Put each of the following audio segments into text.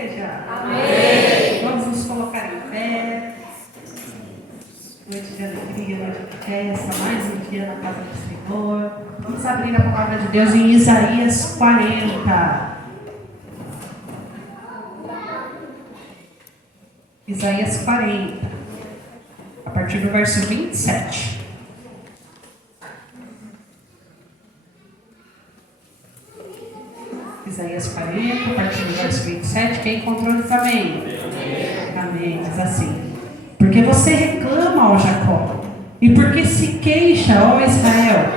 igreja? Amém. Vamos nos colocar em pé. Noite de alegria, noite de festa, mais um dia na casa do Senhor. Vamos abrir a palavra de Deus em Isaías 40. Isaías 40, a partir do verso 27. Isaías 40, a partir do verso 27. Quem encontrou diz amém. Amém. Diz assim: porque você reclama, ó Jacó, e porque se queixa, ó Israel,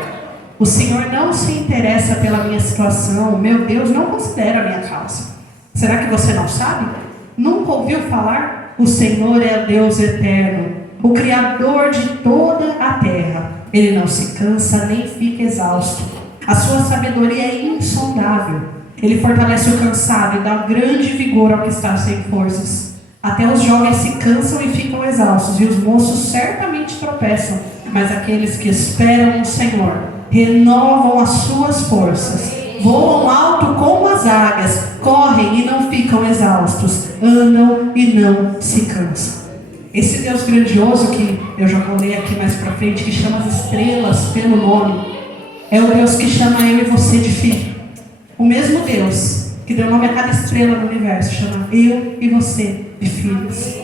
o Senhor não se interessa pela minha situação, meu Deus não considera a minha causa. Será que você não sabe? Nunca ouviu falar? O Senhor é Deus eterno, o Criador de toda a terra. Ele não se cansa nem fica exausto. A sua sabedoria é insondável. Ele fortalece o cansado e dá grande vigor ao que está sem forças. Até os jovens se cansam e ficam exaustos, e os moços certamente tropeçam. Mas aqueles que esperam no Senhor renovam as suas forças. Voam alto como as águias, correm e não ficam exaustos, andam e não se cansam. Esse Deus grandioso que eu já vou ler aqui mais para frente, que chama as estrelas pelo nome, é o Deus que chama eu e você de filho. O mesmo Deus que deu nome a cada estrela no universo chama eu e você de filhos.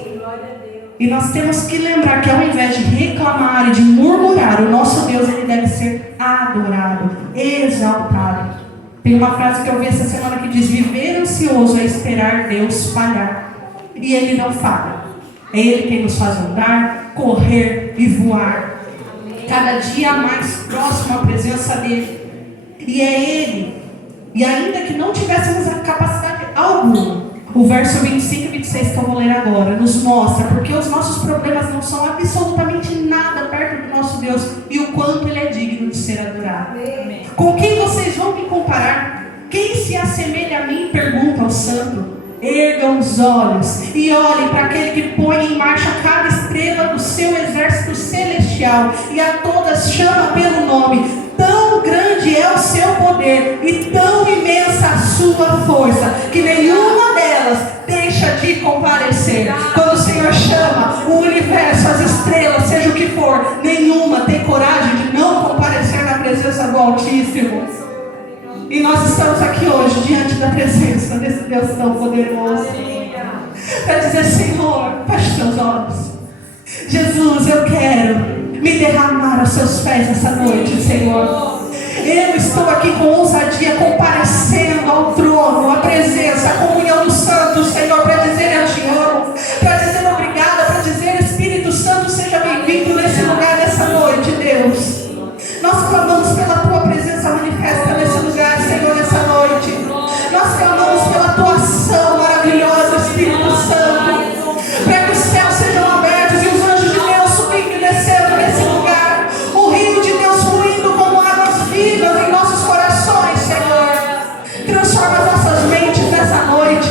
E nós temos que lembrar que ao invés de reclamar e de murmurar, o nosso Deus ele deve ser adorado, exaltado. Tem uma frase que eu vi essa semana que diz: viver ansioso é esperar Deus falhar. E Ele não falha. É Ele quem nos faz andar, correr e voar. Cada dia mais próximo à presença dEle. E é Ele. E ainda que não tivéssemos a capacidade alguma, o verso 25 e 26 que eu vou ler agora nos mostra porque os nossos problemas não são absolutamente nada perto do nosso Deus e o quanto Ele é digno de ser adorado. Amém. Com quem vocês vão me comparar? Quem se assemelha a mim? Pergunta o santo. Ergam os olhos e olhem para aquele que põe em marcha cada estrela do seu exército celestial e a todas chama pelo nome. Tão grande é o seu poder e tão imensa a sua força, que nenhuma delas deixa de comparecer. Quando o Senhor chama o universo, as estrelas, seja o que for, nenhuma tem coragem de não comparecer na presença do Altíssimo. E nós estamos aqui hoje diante da presença desse Deus tão poderoso para dizer: Senhor, feche seus olhos. Jesus, eu quero me derramar aos seus pés essa noite, Senhor. Eu estou aqui com ousadia, comparecendo ao trono, à presença, à comunhão dos santos, Senhor, para dizer eu te amo, para dizer obrigada, para dizer Espírito Santo, seja bem-vindo nesse lugar, nessa noite, Deus. Nós clamamos pela tua presença manifesta nesse lugar, Senhor, nessa noite. Nós clamamos pela tua ação maravilhosa, Espírito Santo, para que os céus sejam abertos e os anjos de Deus subindo e descendo nesse lugar. O rio de Deus fluindo como águas vivas em nossos corações, Senhor. Transforma as nossas mentes nessa noite.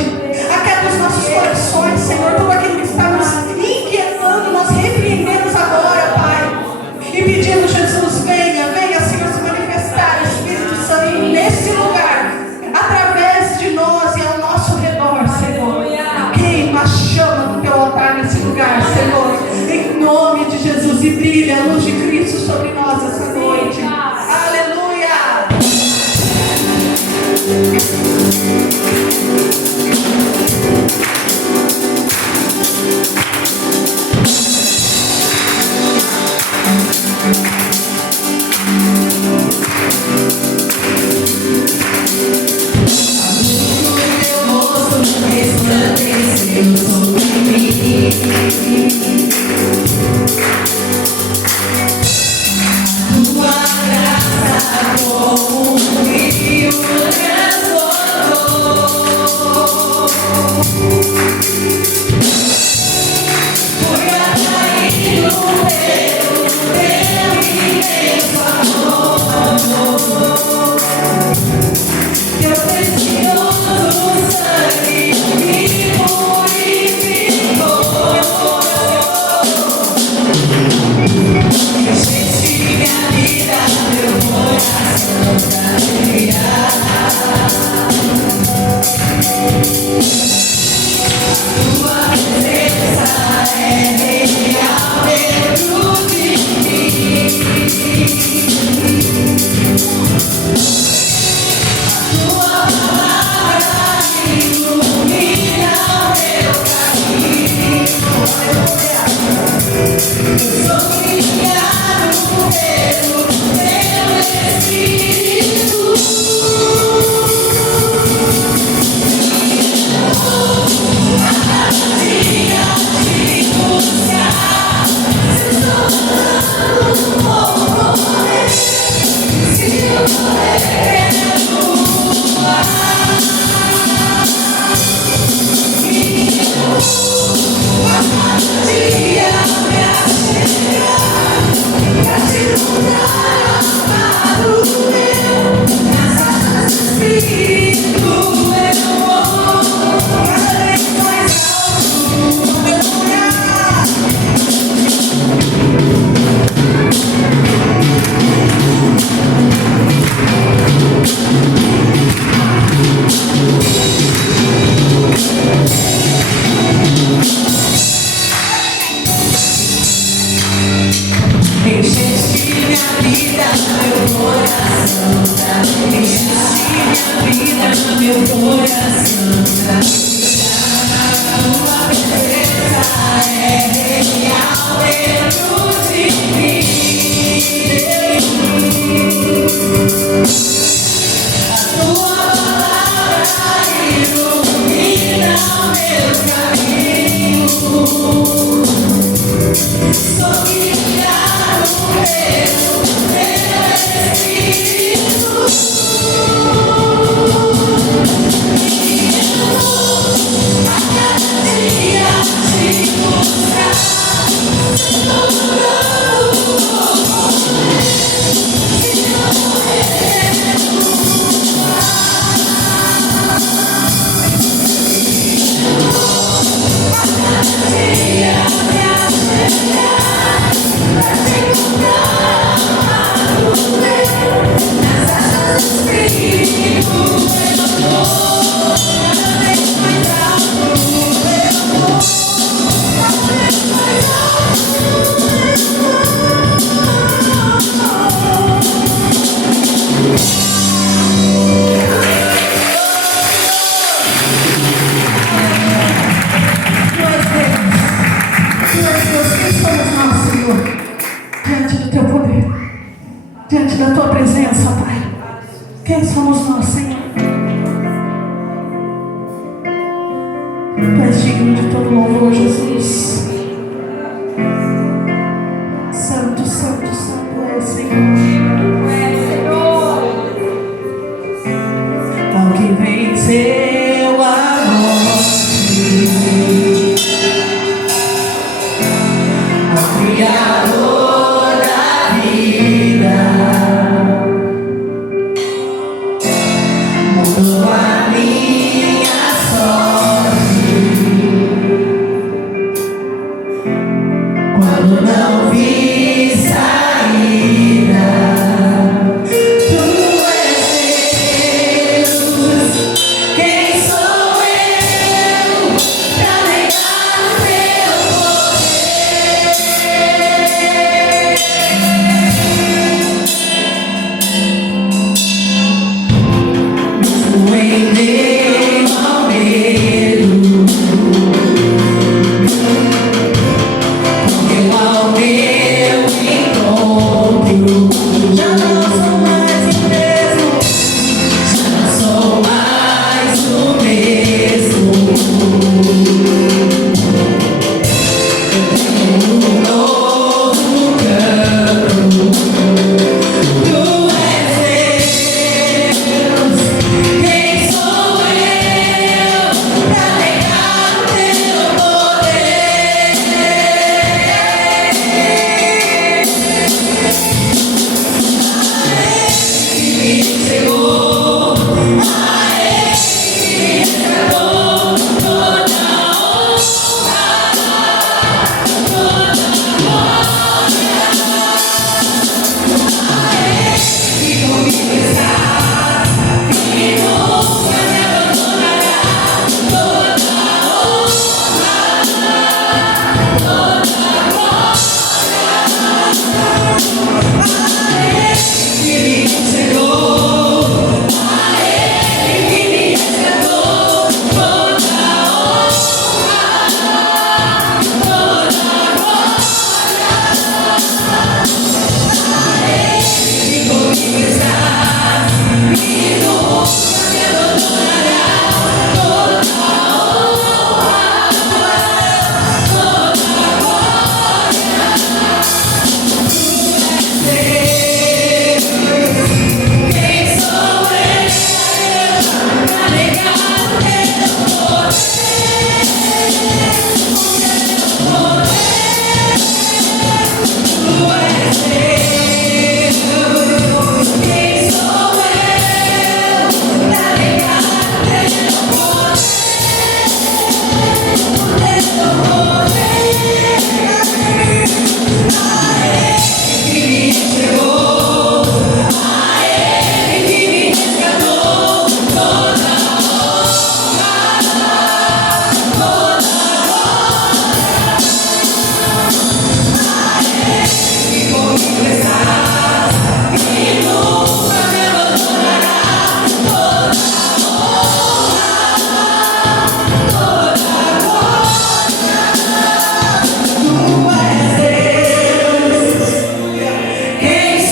Aquieta os nossos corações, Senhor. Tudo aquilo que está nos inquietando, nós repreendemos agora, Pai. E pedimos, Jesus, venha, Senhor, se manifestar, Espírito Santo, nesse lugar, através de nós e ao nosso redor, Senhor. Queima a chama do teu altar nesse lugar, Senhor, em nome de Jesus, e brilha a luz de Cristo sobre nós essa noite. Aleluia! Tua graça como um rio transbordou. Foi atraindo pelo teu imenso amor. Teu precioso sangue me purificou. Encheste minha vida, meu coração pra brilhar. Diante da tua presença, Pai. Quem somos nós, Senhor? Tu és digno de todo louvor, Jesus. Santo, santo, santo é, Senhor. Ao que venceu a morte, ao Criador da vida, mudou a minha sorte. Quando não vi saída, tu és Deus. Quem sou eu pra negar o teu poder? Mesmo em meio ao medo, correu ao meu encontro. Já não sou mais o mesmo, já não sou mais o mesmo. Eu tenho um novo campo. Tu és Deus. Quem sou eu pra negar o teu poder? Que me entregou, a Ele que me resgatou, toda que comigo está, que nunca me abandonará, toda que me entregou, a Ele que me resgatou, toda que comigo está, que nunca me abandonará, toda Deus. Quem sou eu pra negar o teu poder? Tu és Deus. Quem sou eu pra negar o teu poder? Que me entregou, a Ele que me resgatou, toda que comigo estás, que nunca me abandonará, tu és Deus. Quem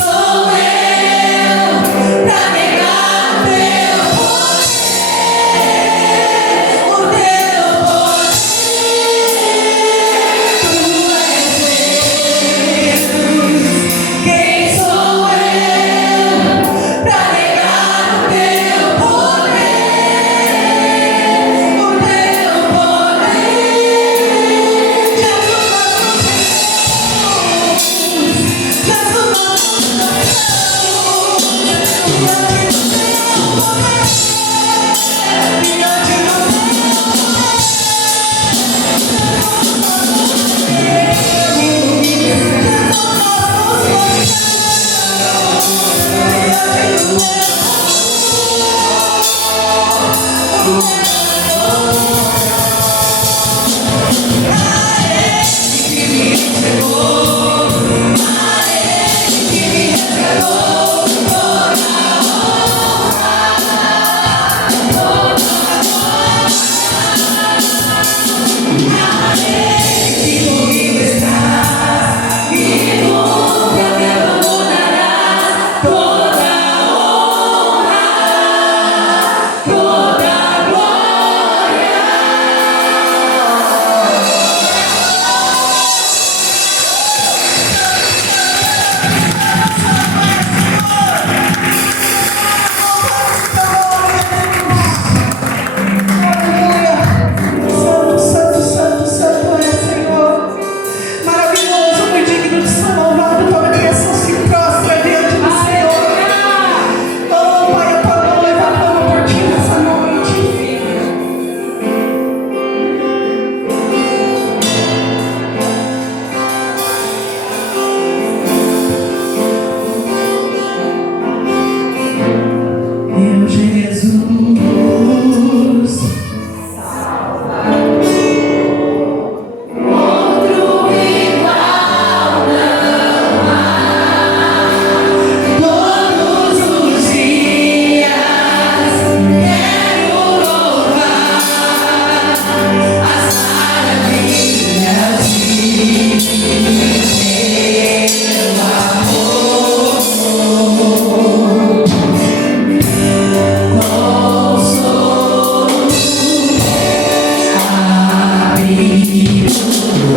amigo.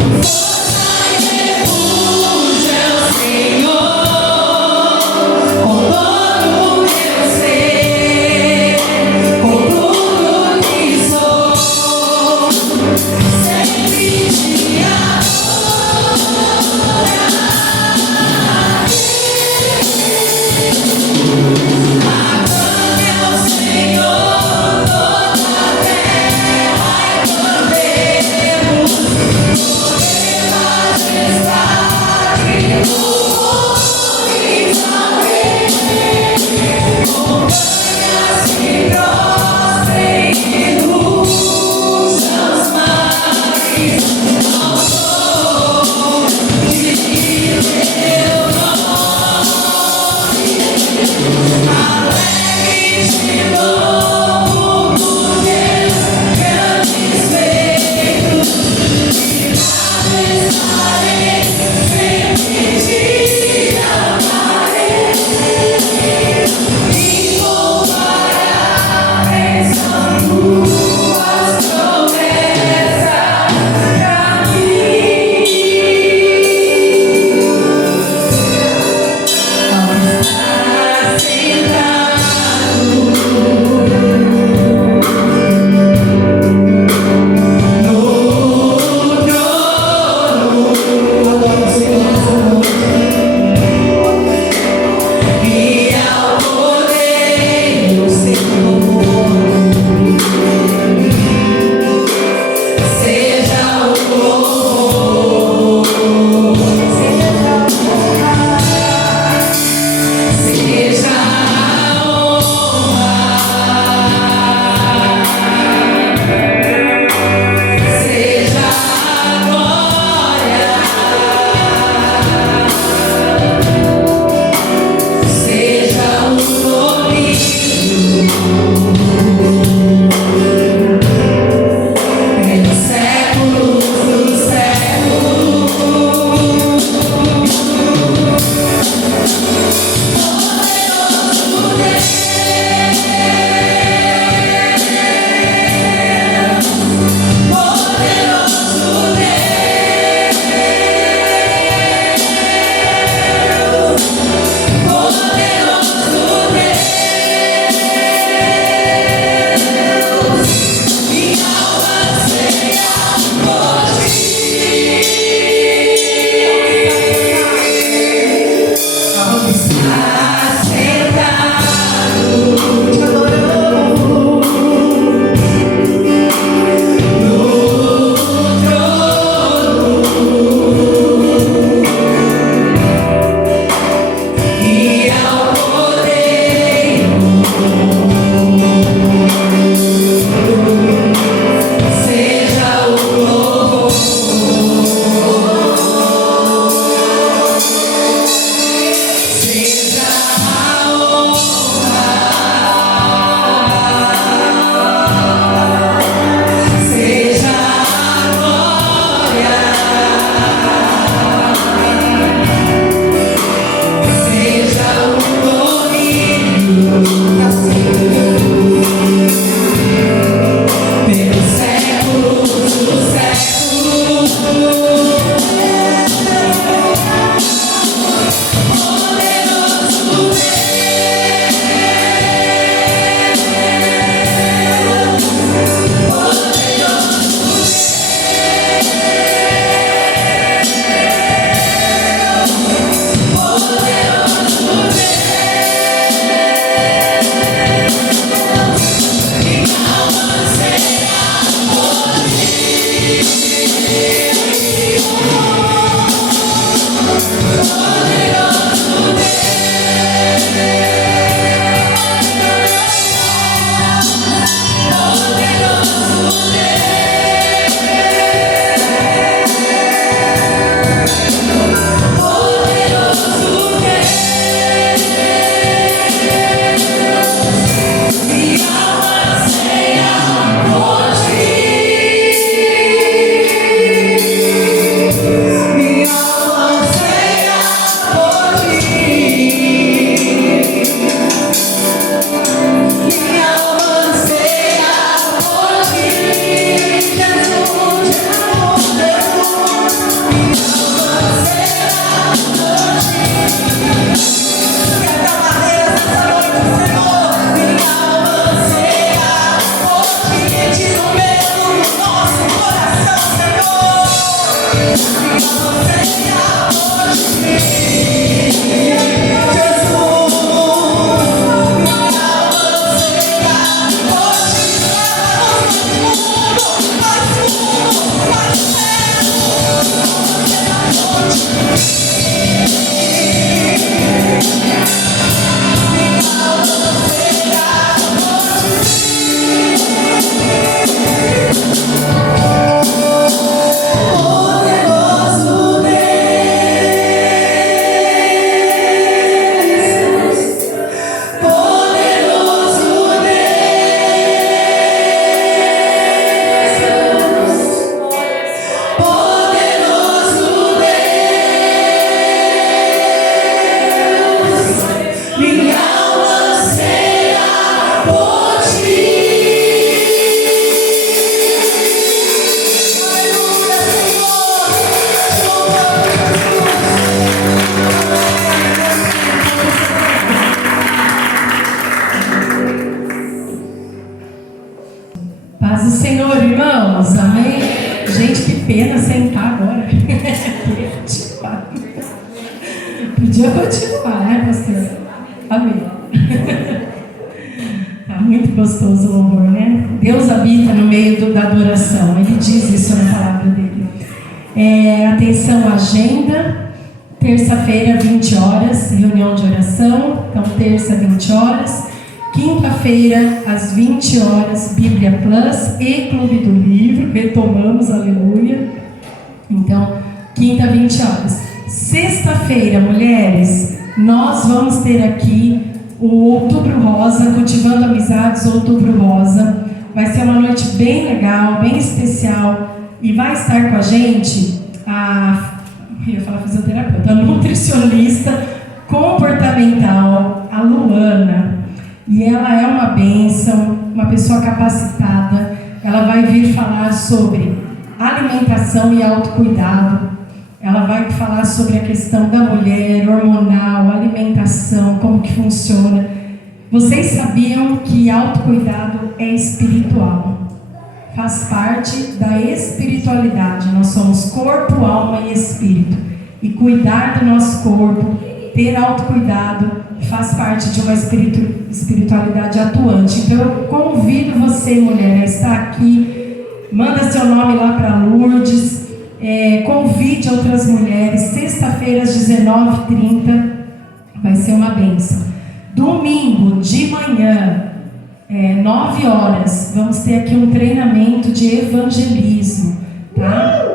Força e refúgio é o Senhor, com todo o meu ser, com tudo que sou, sempre te aclame ao Senhor toda a terra e cantemos pena sentar agora. Podia continuar, né, pastor? Amém. Tá muito gostoso o louvor, né? Deus habita no meio da adoração. Ele diz isso na palavra dele. Atenção, agenda. Terça-feira, 20 horas, reunião de oração. Então, terça, 20 horas. Quinta-feira, às 20 horas, Bíblia Plus e Clube do Livro. Retomamos, aleluia. Então, quinta, 20 horas. Sexta-feira, mulheres, nós vamos ter aqui o Outubro Rosa, Cultivando Amizades, Outubro Rosa. Vai ser uma noite bem legal, bem especial. E vai estar com a gente eu ia falar fisioterapeuta, a nutricionista comportamental, a Luana. E ela é uma bênção, uma pessoa capacitada. Ela vai vir falar sobre alimentação e autocuidado. Ela vai falar sobre a questão da mulher, hormonal, alimentação, como que funciona. Vocês sabiam que autocuidado é espiritual? Faz parte da espiritualidade. Nós somos corpo, alma e espírito. E cuidar do nosso corpo, ter autocuidado, faz parte de uma espiritualidade atuante. Então eu convido você, mulher, a estar aqui. Manda seu nome lá para Lourdes. Convide outras mulheres. Sexta-feira às 19h30 vai ser uma bênção. Domingo de manhã, 9 horas, vamos ter aqui um treinamento de evangelismo, tá?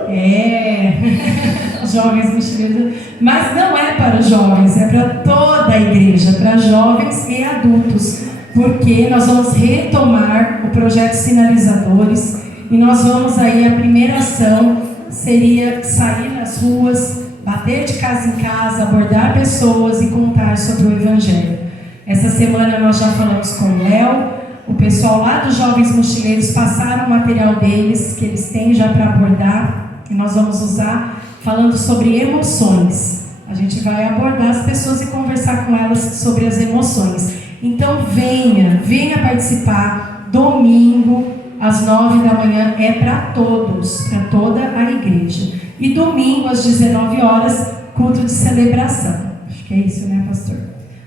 Jovens mochileiros, mas não é para os jovens, é para toda a igreja, para jovens e adultos, porque nós vamos retomar o projeto Sinalizadores e nós vamos aí, a primeira ação seria sair nas ruas, bater de casa em casa, abordar pessoas e contar sobre o Evangelho. Essa semana nós já falamos com o Léo, o pessoal lá dos Jovens Mochileiros passaram o material deles, que eles têm já para abordar, e nós vamos usar falando sobre emoções. A gente vai abordar as pessoas e conversar com elas sobre as emoções. Então venha participar. Domingo às 9 da manhã é para todos, para toda a igreja. E domingo às 19 horas, culto de celebração. Acho que é isso, né, pastor?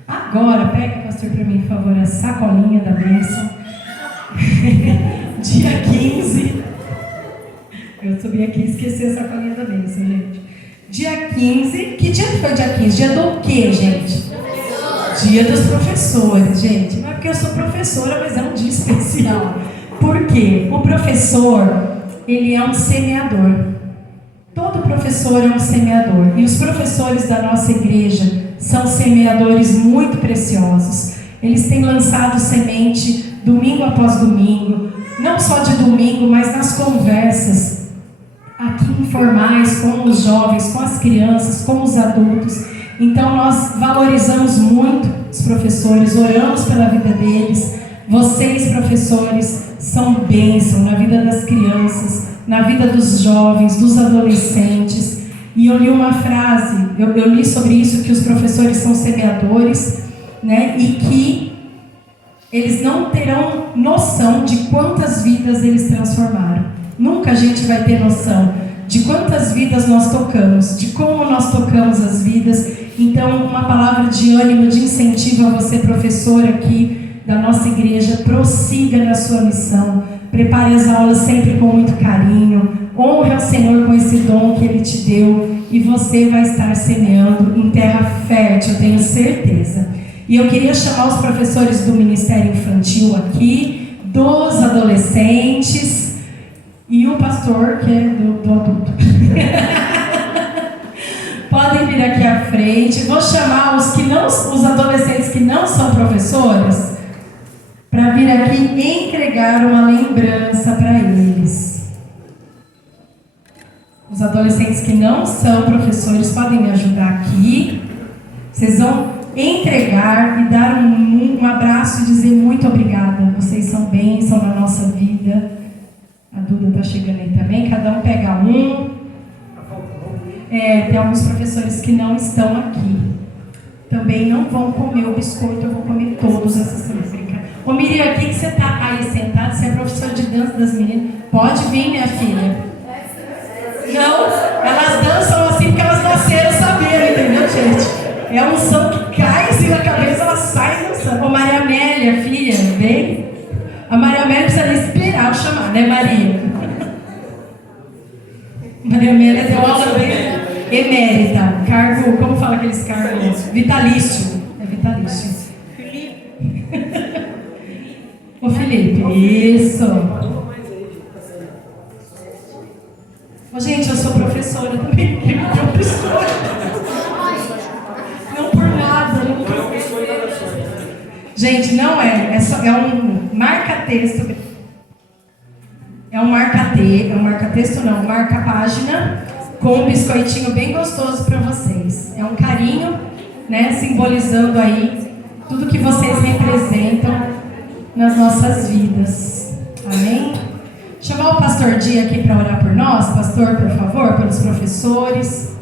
Agora, pega, pastor, para mim, por favor, a sacolinha da bênção. Dia 15. Eu subi aqui e esqueci a sacolinha da bênção, gente. Dia 15. Que dia que foi dia 15? Dia do quê, gente? Dia dos professores, gente. Não é porque eu sou professora, mas é um dia especial. Por quê? O professor, ele é um semeador. Todo professor é um semeador. E os professores da nossa igreja são semeadores muito preciosos. Eles têm lançado semente domingo após domingo. Não só de domingo, mas nas conversas aqui informais com os jovens, com as crianças, com os adultos. Então nós valorizamos muito os professores, oramos pela vida deles. Vocês, professores, são bênção na vida das crianças, na vida dos jovens, dos adolescentes. E eu li uma frase, eu li sobre isso, que os professores são semeadores, né? E que eles não terão noção de quantas vidas eles transformaram. Nunca a gente vai ter noção de quantas vidas nós tocamos, de como nós tocamos as vidas. Então, uma palavra de ânimo, de incentivo a você, professor aqui da nossa igreja: prossiga na sua missão, prepare as aulas sempre com muito carinho, honre ao Senhor com esse dom que Ele te deu, e você vai estar semeando em terra fértil, eu tenho certeza. E eu queria chamar os professores do Ministério Infantil aqui, dos adolescentes, e o pastor, que é do adulto. Podem vir aqui à frente. Vou chamar os adolescentes que não são professores para vir aqui entregar uma lembrança para eles. Os adolescentes que não são professores podem me ajudar aqui. Vocês vão entregar e dar um abraço e dizer muito obrigada. Vocês são bênção na nossa vida. A Duda está chegando aí também. Cada um pega um. Tem alguns professores que não estão aqui. Também não vão comer o biscoito. Eu vou comer todos essas coisas. Ô Miriam, aqui que você está aí sentada? Você é professora de dança das meninas? Pode vir, minha filha. Maria Amélia deu aula emérita, cargo, como fala aqueles cargos? Vitalício. É vitalício. Ô Felipe, isso. Ô, gente, eu sou professora também, professora. Não por nada, não por nada. Gente, não é um marca-texto. É um marca-texto não, marca-página com um biscoitinho bem gostoso para vocês. É um carinho, né, simbolizando aí tudo que vocês representam nas nossas vidas. Amém? Chamar o pastor Dia aqui para orar por nós. Pastor, por favor, pelos professores.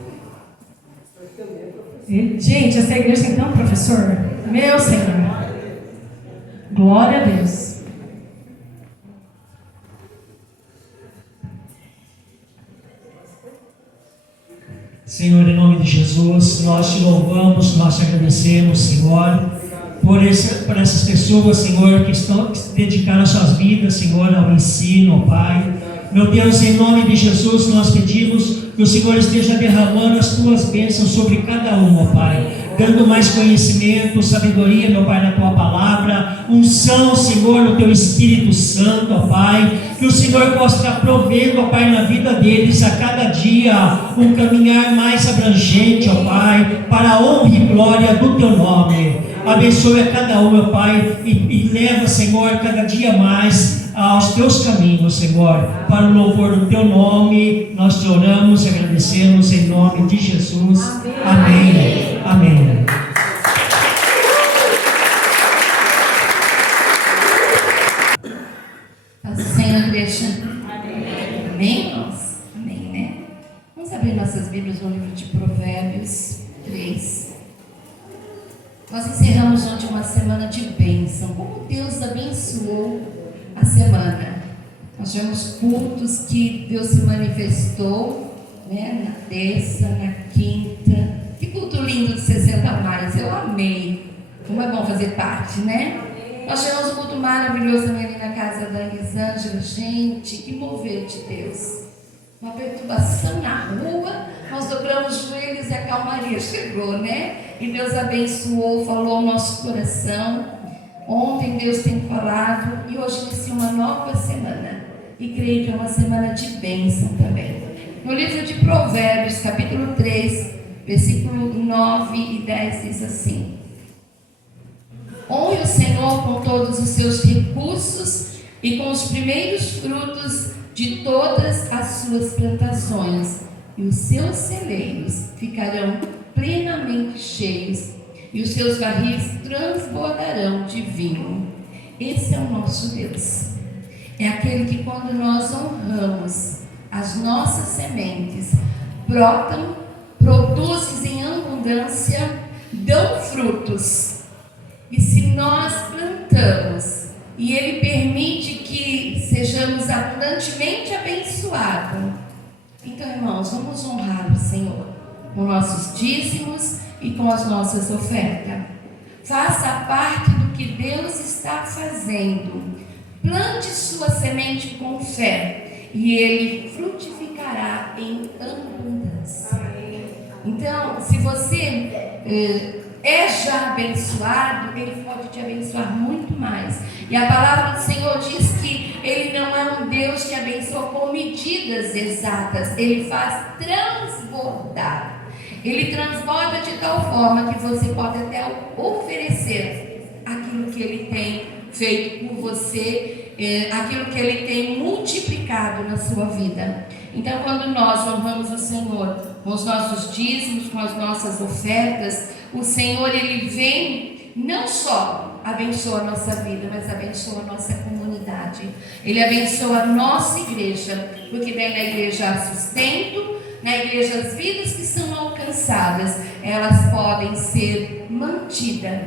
Gente, essa igreja tem tanto professor. Meu Senhor. Glória a Deus. Senhor, em nome de Jesus, nós te louvamos, nós te agradecemos, Senhor, por essas pessoas, Senhor, que dedicaram as suas vidas, Senhor, ao ensino, Pai. Meu Deus, em nome de Jesus, nós pedimos que o Senhor esteja derramando as tuas bênçãos sobre cada um, ó Pai, dando mais conhecimento, sabedoria, meu Pai, na tua palavra, unção, Senhor, no teu Espírito Santo, ó Pai, que o Senhor possa estar provendo, ó Pai, na vida deles a cada dia um caminhar mais abrangente, ó Pai, para a honra e glória do teu nome. Abençoe a cada um, meu Pai, e leva, Senhor, cada dia mais aos teus caminhos, Senhor, para o louvor do teu nome. Nós te oramos e agradecemos em nome de Jesus. Amém. Amém. Paz do Senhor, igreja. Amém. Amém, irmãos? Amém, né? Vamos abrir nossas Bíblias no livro de Provérbios 3. Nós encerramos ontem uma semana de bênção. Como Deus abençoou a semana. Nós tivemos cultos que Deus se manifestou, né? Na terça, na quinta. Que culto lindo de 60 a mais. Eu amei. Como é bom fazer parte, né? Nós tivemos um culto maravilhoso também ali na casa da Elisângela. Gente, que mover de Deus. Uma perturbação na rua, nós dobramos os joelhos e a calmaria chegou, né? E Deus abençoou, falou ao nosso coração. Ontem Deus tem falado e hoje inicia uma nova semana. E creio que é uma semana de bênção também. No livro de Provérbios, capítulo 3, versículo 9 e 10 diz assim: honre o Senhor com todos os seus recursos e com os primeiros frutos de todas as suas plantações, e os seus celeiros ficarão plenamente cheios, e os seus barris transbordarão de vinho. Esse é o nosso Deus. É aquele que, quando nós honramos, as nossas sementes brotam, produzem em abundância, dão frutos. E se nós plantamos e Ele permite que sejamos abundantemente abençoados, então, irmãos, vamos honrar o Senhor com nossos dízimos e com as nossas ofertas. Faça parte do que Deus está fazendo. Plante sua semente com fé e Ele frutificará em abundância. Então, se você é já abençoado, Ele pode te abençoar muito mais. E a palavra do Senhor diz que Ele não é um Deus que abençoa com medidas exatas. Ele faz transbordar. Ele transborda de tal forma que você pode até oferecer aquilo que Ele tem feito por você, aquilo que Ele tem multiplicado na sua vida. Então, quando nós honramos o Senhor com os nossos dízimos, com as nossas ofertas, o Senhor, Ele vem, não só abençoa a nossa vida, mas abençoa a nossa comunidade. Ele abençoa a nossa igreja, porque daí na igreja há sustento, na igreja as vidas que são alcançadas, elas podem ser mantidas,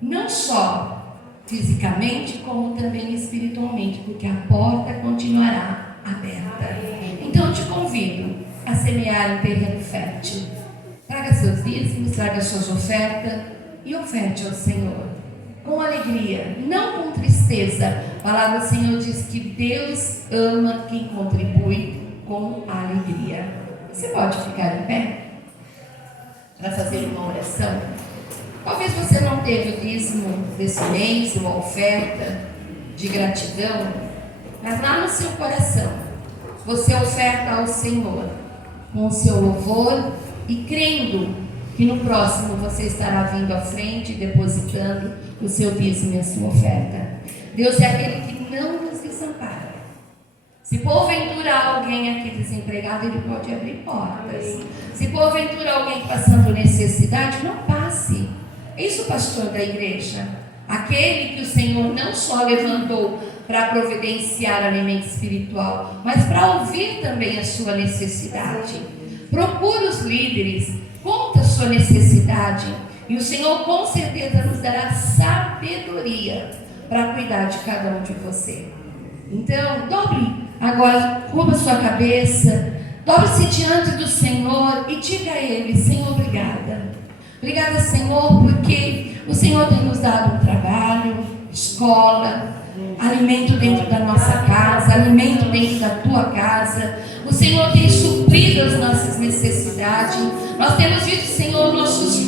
não só fisicamente, como também espiritualmente, porque a porta continuará aberta. Então eu te convido a semear um terreno fértil. Traga seus dízimos, traga suas ofertas e oferte ao Senhor com alegria, não com tristeza. A palavra do Senhor diz que Deus ama quem contribui com alegria. Você pode ficar em pé para fazer uma oração? Talvez você não teve o dízimo desse mês, uma oferta de gratidão, mas lá no seu coração, você oferta ao Senhor com o seu louvor e crendo que no próximo você estará vindo à frente e depositando o seu dízimo e a sua oferta. Deus é aquele que não nos desampara. Se porventura alguém aqui desempregado, Ele pode abrir portas. Se porventura alguém passando necessidade, não passe. É isso, pastor da igreja. Aquele que o Senhor não só levantou para providenciar alimento espiritual, mas para ouvir também a sua necessidade. Procure os líderes, conta a sua necessidade, e o Senhor com certeza nos dará sabedoria para cuidar de cada um de você. Então, dobre agora, curva sua cabeça, dobre-se diante do Senhor e diga a Ele: Senhor, obrigada. Obrigada, Senhor, porque o Senhor tem nos dado um trabalho, escola, alimento dentro da nossa casa, alimento dentro da tua casa. O Senhor tem suprido as nossas necessidades. Nós temos visto, Senhor, nossos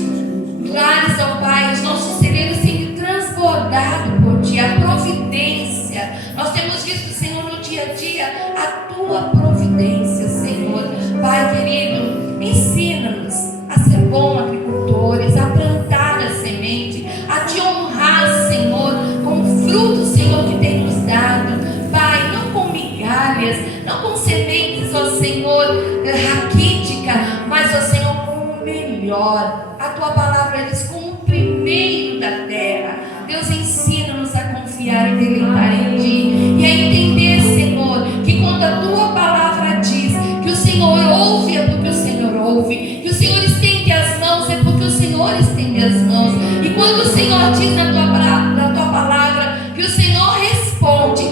lares, ó Pai, os nossos celeiros sendo transbordados por Ti, a providência. Nós temos visto, Senhor, no dia a dia, a Tua providência, Senhor. Pai querido, ensina-nos a ser bons agricultores, a plantar a semente, a Te honrar, Senhor, com o fruto, Senhor, que tem nos dado. Pai, não com migalhas, não com sementes, ó Senhor, raquítica, mas, ó Senhor, com o melhor. A Tua palavra diz: com o primeiro da terra. Deus, ensina-nos a confiar e deleitar em Ti, e a entender, Senhor, que quando a Tua palavra diz que o Senhor ouve, é porque o Senhor ouve, que o Senhor estende as mãos, é porque o Senhor estende as mãos, e quando o Senhor diz na tua palavra que o Senhor responde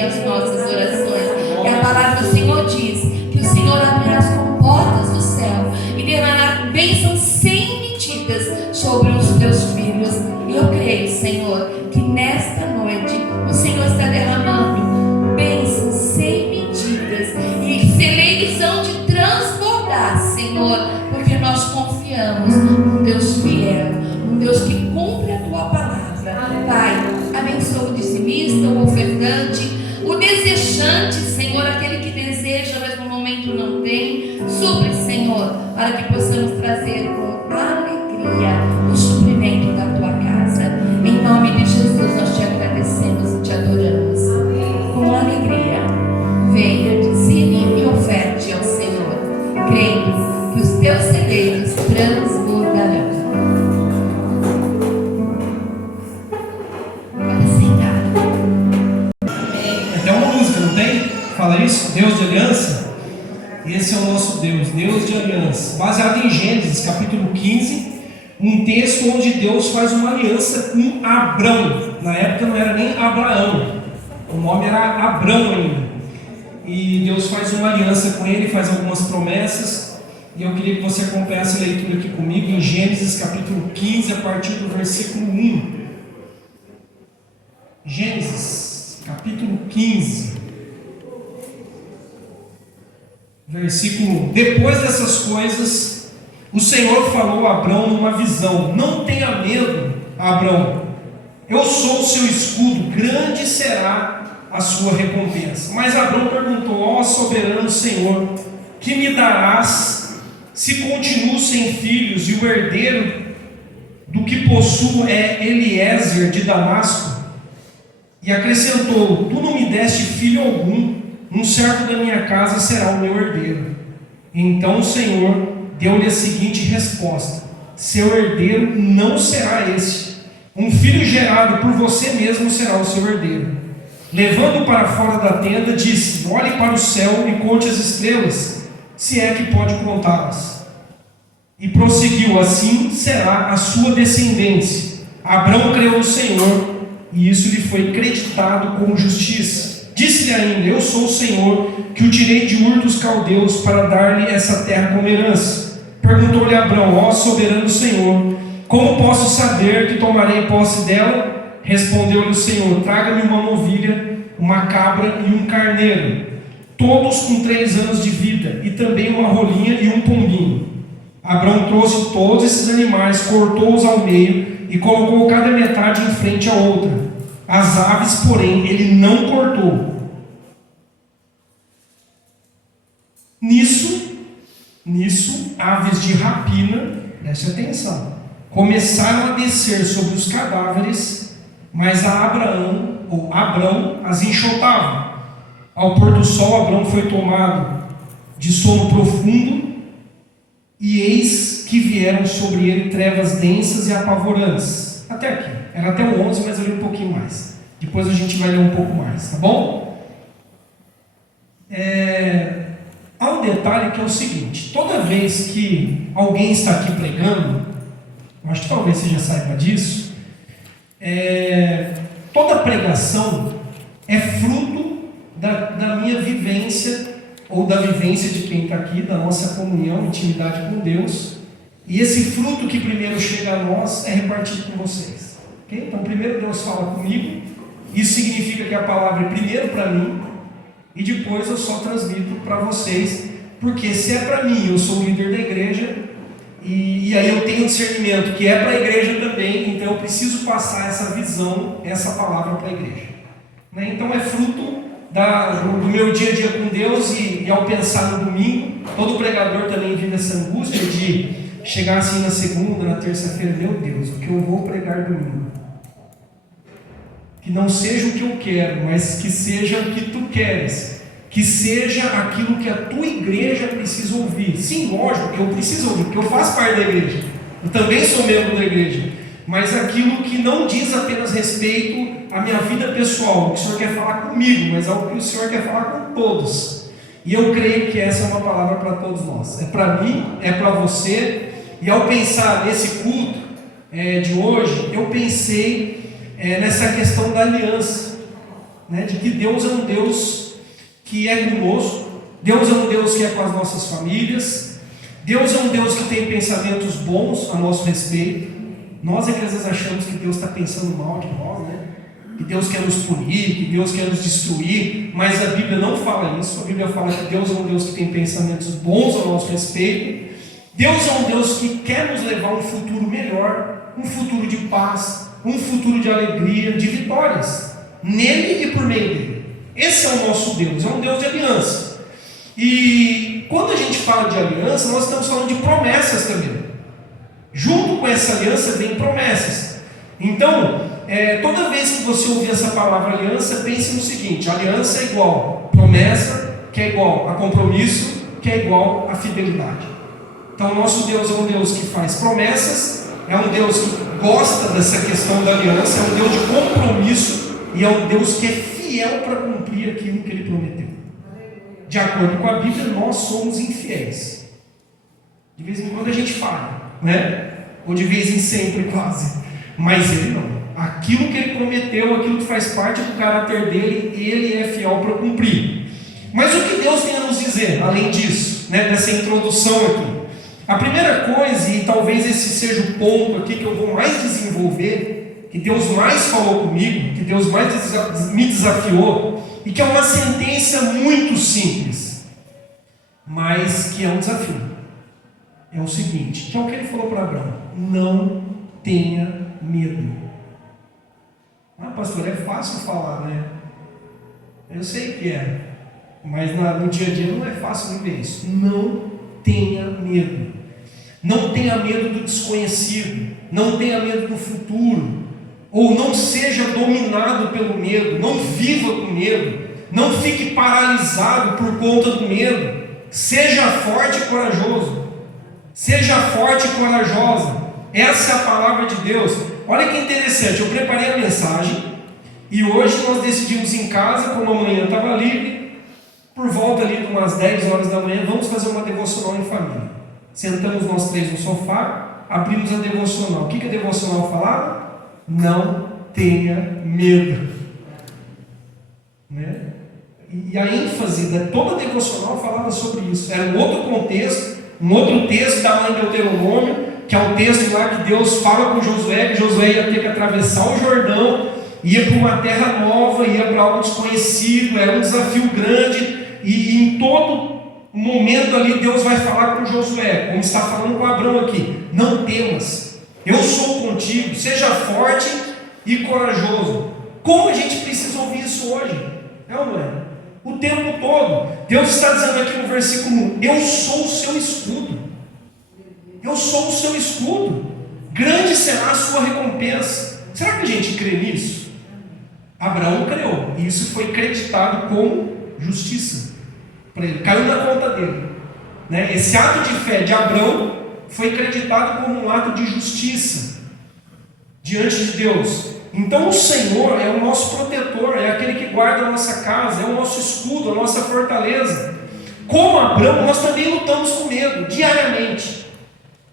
às nossas orações. E a palavra do Senhor diz que o Senhor abrirá as comportas do céu e derramará bênçãos sem medidas sobre os teus filhos. E eu creio, Senhor, que nesta noite o Senhor está derramando bênçãos sem medidas, e celeiros hão de transbordar, Senhor, porque nós confiamos num Deus fiel, um Deus que cumpre a Tua palavra. Pai, abençoa o dizimista, o ofertante, o desejante, Senhor, aquele que deseja, mas no momento não tem. Supre, Senhor, para que possamos trazer com alegria o suprimento da Tua casa. Em nome de Jesus, nós Te agradecemos e Te adoramos. Com alegria, venha, dizime e oferte ao Senhor, crendo que os Teus celeiros transbordarão. Fala isso, Deus de aliança. Esse é o nosso Deus, Deus de aliança, baseado em Gênesis capítulo 15, um texto onde Deus faz uma aliança com Abrão. Na época não era nem Abraão, o nome era Abrão ainda, e Deus faz uma aliança com ele, faz algumas promessas, e eu queria que você acompanhasse a leitura aqui comigo em Gênesis capítulo 15, a partir do versículo 1. Gênesis capítulo 15, versículo 1. Depois dessas coisas, o Senhor falou a Abrão numa visão: não tenha medo, Abrão, eu sou o seu escudo, grande será a sua recompensa. Mas Abrão perguntou: ó soberano Senhor, que me darás se continuo sem filhos, e o herdeiro do que possuo é Eliezer de Damasco? E acrescentou: tu não me deste filho algum, um servo da minha casa será o meu herdeiro. Então o Senhor deu-lhe a seguinte resposta: seu herdeiro não será esse, um filho gerado por você mesmo será o seu herdeiro. Levando para fora da tenda, disse: olhe para o céu e conte as estrelas, se é que pode contá-las. E prosseguiu: assim será a sua descendência. Abrão creu no Senhor, e isso lhe foi creditado como justiça. Disse-lhe ainda: eu sou o Senhor, que o tirei de Ur dos Caldeus para dar-lhe essa terra como herança. Perguntou-lhe Abrão: ó soberano Senhor, como posso saber que tomarei posse dela? Respondeu-lhe o Senhor: traga-me uma novilha, uma cabra e um carneiro. todos com 3 anos de vida, e também uma rolinha e um pombinho. Abrão trouxe todos esses animais, cortou-os ao meio e colocou cada metade em frente à outra. As aves, porém, ele não cortou. Nisso, aves de rapina, preste atenção, começaram a descer sobre os cadáveres, mas Abrão as enxotava. Ao pôr do sol, Abrão foi tomado de sono profundo, e eis que vieram sobre ele trevas densas e apavorantes. Até aqui, era até o 11, mas eu li um pouquinho mais. Depois a gente vai ler um pouco mais, tá bom? Há um detalhe que é o seguinte: toda vez que alguém está aqui pregando, acho que talvez você já saiba disso, toda pregação é fruto da minha vivência, ou da vivência de quem está aqui, da nossa comunhão, intimidade com Deus, e esse fruto que primeiro chega a nós é repartido com vocês. Okay? Então primeiro Deus fala comigo, isso significa que a palavra é primeiro para mim, e depois eu só transmito para vocês, porque se é para mim, eu sou o líder da igreja, e aí eu tenho discernimento que é para a igreja também, então eu preciso passar essa visão, essa palavra para a igreja. Né? Então é fruto do meu dia a dia com Deus, e ao pensar no domingo, todo pregador também vive essa angústia de chegar assim na segunda, na terça-feira, meu Deus, o que eu vou pregar domingo? Que não seja o que eu quero, mas que seja o que tu queres, que seja aquilo que a tua igreja precisa ouvir. Sim, lógico que eu preciso ouvir, porque eu faço parte da igreja, eu também sou membro da igreja, mas aquilo que não diz apenas respeito à minha vida pessoal, o que o Senhor quer falar comigo, mas ao que o Senhor quer falar com todos. E eu creio que essa é uma palavra para todos nós, é para mim, é para você. E ao pensar nesse culto de hoje, eu pensei nessa questão da aliança, né? De que Deus é um Deus que é conosco, Deus é um Deus que é com as nossas famílias, Deus é um Deus que tem pensamentos bons a nosso respeito. Nós é que às vezes achamos que Deus está pensando mal de nós, né? Que Deus quer nos punir, que Deus quer nos destruir, mas a Bíblia não fala isso. A Bíblia fala que Deus é um Deus que tem pensamentos bons a nosso respeito. Deus é um Deus que quer nos levar a um futuro melhor, um futuro de paz, um futuro de alegria, de vitórias, nele e por meio dele. Esse é o nosso Deus, é um Deus de aliança. E quando a gente fala de aliança, nós estamos falando de promessas também. Junto com essa aliança vem promessas. Então, toda vez que você ouvir essa palavra aliança, pense no seguinte: aliança é igual promessa, que é igual a compromisso, que é igual a fidelidade. Então, o nosso Deus é um Deus que faz promessas, é um Deus que gosta dessa questão da aliança, é um Deus de compromisso, e é um Deus que é fiel para cumprir aquilo que Ele prometeu. De acordo com a Bíblia, nós somos infiéis. De vez em quando a gente falha, né? Ou de vez em sempre quase. Mas Ele não. Aquilo que Ele prometeu, aquilo que faz parte do caráter dEle, Ele é fiel para cumprir. Mas o que Deus tem a nos dizer, além disso, né, dessa introdução aqui? A primeira coisa, e talvez esse seja o ponto aqui que eu vou mais desenvolver, que Deus mais falou comigo, que Deus mais me desafiou, e que é uma sentença muito simples, mas que é um desafio. É o seguinte, que é o que Ele falou para Abraão: não tenha medo. Pastor, é fácil falar, né? Eu sei que é, mas no dia a dia não é fácil viver isso. Não tenha medo. Não tenha medo do desconhecido, não tenha medo do futuro, ou não seja dominado pelo medo, não viva com medo, não fique paralisado por conta do medo. Seja forte e corajoso, seja forte e corajosa. Essa é a palavra de Deus. Olha que interessante, eu preparei a mensagem e hoje nós decidimos em casa, como amanhã estava livre, por volta ali de umas 10 horas da manhã, vamos fazer uma devocional em família. Sentamos nós três no sofá, abrimos a devocional. O que a devocional falava? Não tenha medo, né? E a ênfase de toda a devocional falava sobre isso. Era um outro contexto, um outro texto da mãe de Deuteronômio, que é o texto lá que Deus fala com Josué, que Josué ia ter que atravessar o Jordão, ia para uma terra nova, ia para algo desconhecido, era um desafio grande. e em todo momento ali Deus vai falar com Josué, como está falando com Abrão aqui: não temas, eu sou contigo, seja forte e corajoso. Como a gente precisa ouvir isso hoje, não é? O tempo todo. Deus está dizendo aqui no versículo 1: eu sou o seu escudo, eu sou o seu escudo, grande será a sua recompensa. Será que a gente crê nisso? Abraão creu, e isso foi creditado como justiça para ele, caiu na conta dele, né? Esse ato de fé de Abraão foi creditado como um ato de justiça diante de Deus. Então o Senhor é o nosso protetor, é aquele que guarda a nossa casa, é o nosso escudo, a nossa fortaleza. Como Abraão, nós também lutamos com medo diariamente.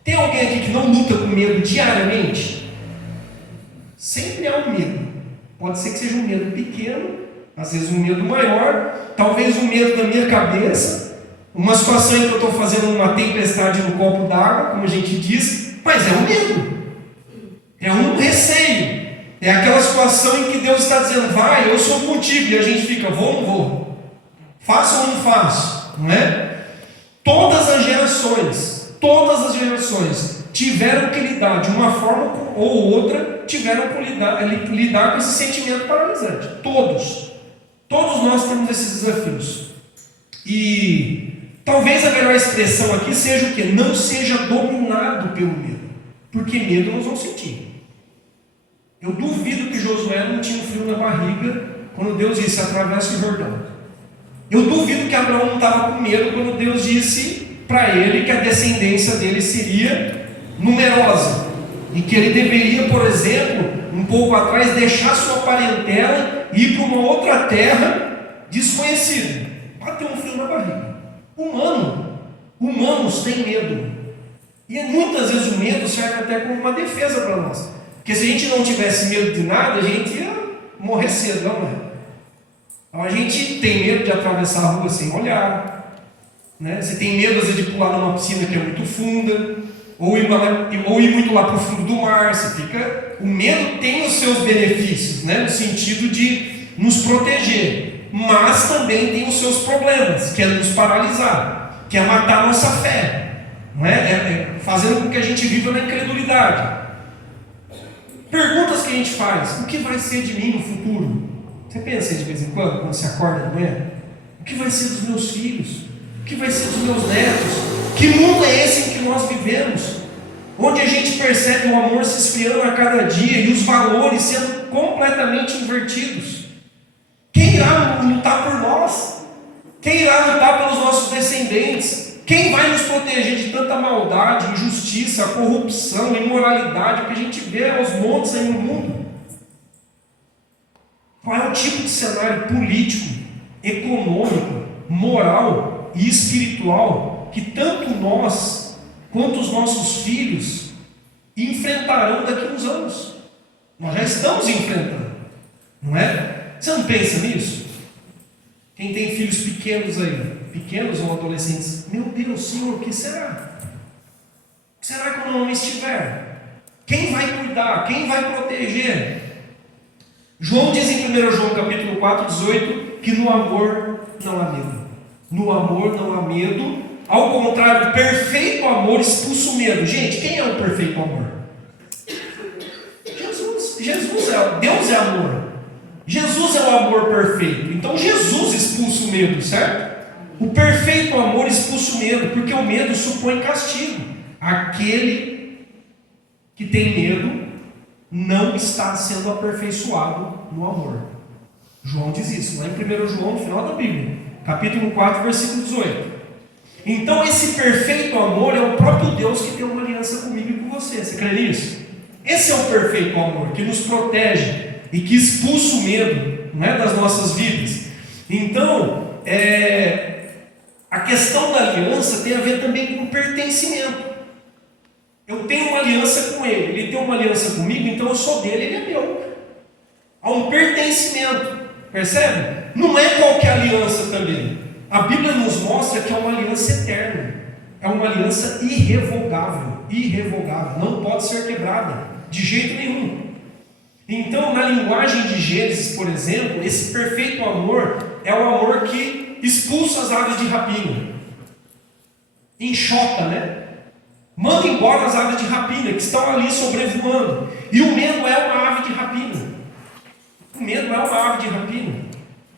Tem alguém aqui que não luta com medo diariamente? Sempre há um medo. Pode ser que seja um medo pequeno, às vezes um medo maior, talvez um medo da minha cabeça, uma situação em que eu estou fazendo uma tempestade no copo d'água, como a gente diz, mas é um medo, é um receio, é aquela situação em que Deus está dizendo: vai, eu sou contigo, e a gente fica: vou ou não vou? Faço ou não faço? Não é? Todas as gerações tiveram que lidar de uma forma ou outra, tiveram que lidar com esse sentimento paralisante. Todos nós temos esses desafios. E talvez a melhor expressão aqui seja o quê? Não seja dominado pelo medo, porque medo nós vamos sentir. Eu duvido que Josué não tinha um frio na barriga quando Deus disse: atravesse o Jordão. Eu duvido que Abraão não estava com medo quando Deus disse para ele que a descendência dele seria numerosa, e que ele deveria, por exemplo, um pouco atrás, deixar sua parentela e ir para uma outra terra desconhecida. Bateu um frio na barriga. Humanos têm medo, e muitas vezes o medo serve até como uma defesa para nós, porque se a gente não tivesse medo de nada, a gente ia morrer cedo, não é? Então a gente tem medo de atravessar a rua sem olhar, né? Você tem medo às vezes de pular numa piscina que é muito funda, ou ir muito lá para o fundo do mar. O medo tem os seus benefícios, né? No sentido de nos proteger, mas também tem os seus problemas, que é nos paralisar, que é matar a nossa fé, não é? Fazendo com que a gente viva na incredulidade. Perguntas que a gente faz: o que vai ser de mim no futuro? Você pensa de vez em quando você acorda de manhã? O que vai ser dos meus filhos? O que vai ser dos meus netos? Que mundo é esse em que nós vivemos? Onde a gente percebe o amor se esfriando a cada dia e os valores sendo completamente invertidos. Quem irá lutar por nós? Quem irá lutar pelos nossos descendentes? Quem vai nos proteger de tanta maldade, injustiça, corrupção, imoralidade que a gente vê aos montes aí no mundo? Qual é o tipo de cenário político, econômico, moral e espiritual que tanto nós quanto os nossos filhos enfrentarão daqui a uns anos? Nós já estamos enfrentando, não é? Você não pensa nisso? Quem tem filhos pequenos aí, pequenos ou adolescentes: meu Deus, Senhor, o que será? O que será quando não estiver? Quem vai cuidar? Quem vai proteger? João diz em 1 João capítulo 4, 18, que no amor não há medo. No amor não há medo. Ao contrário, o perfeito amor expulsa o medo. Gente, quem é o perfeito amor? Deus é amor. Jesus é o amor perfeito. Então Jesus expulsa o medo, certo? O perfeito amor expulsa o medo, porque o medo supõe castigo. Aquele que tem medo não está sendo aperfeiçoado no amor. João diz isso, lá em 1 João, no final da Bíblia, capítulo 4, versículo 18. Então esse perfeito amor é o próprio Deus que tem uma aliança comigo e com você. Você crê nisso? Esse é o perfeito amor, que nos protege e que expulsa o medo, não é, das nossas vidas. Então, a questão da aliança tem a ver também com pertencimento. Eu tenho uma aliança com ele, ele tem uma aliança comigo, então eu sou dele, ele é meu. Há um pertencimento, percebe? Não é qualquer aliança também. A Bíblia nos mostra que é uma aliança eterna, é uma aliança irrevogável, não pode ser quebrada, de jeito nenhum. Então, na linguagem de Gênesis, por exemplo, esse perfeito amor é o amor que expulsa as aves de rapina. Enxota, né? Manda embora as aves de rapina que estão ali sobrevoando. E o medo é uma ave de rapina. O medo é uma ave de rapina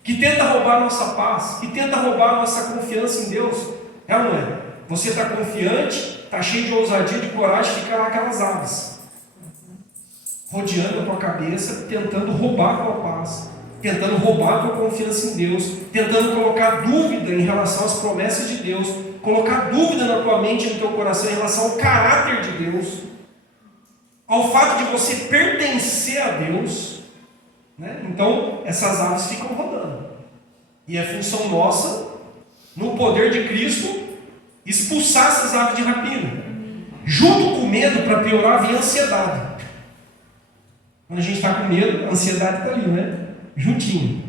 que tenta roubar a nossa paz, que tenta roubar a nossa confiança em Deus. É ou não é? Você está confiante, está cheio de ousadia, de coragem, fica lá aquelas aves rodeando a tua cabeça, tentando roubar a tua paz, tentando roubar a tua confiança em Deus, tentando colocar dúvida em relação às promessas de Deus, colocar dúvida na tua mente e no teu coração em relação ao caráter de Deus, ao fato de você pertencer a Deus, né? Então essas aves ficam rodando, e é função nossa, no poder de Cristo, expulsar essas aves de rapina. Junto com o medo, para piorar, vem a ansiedade. Quando a gente está com medo, a ansiedade está ali, né? Juntinho.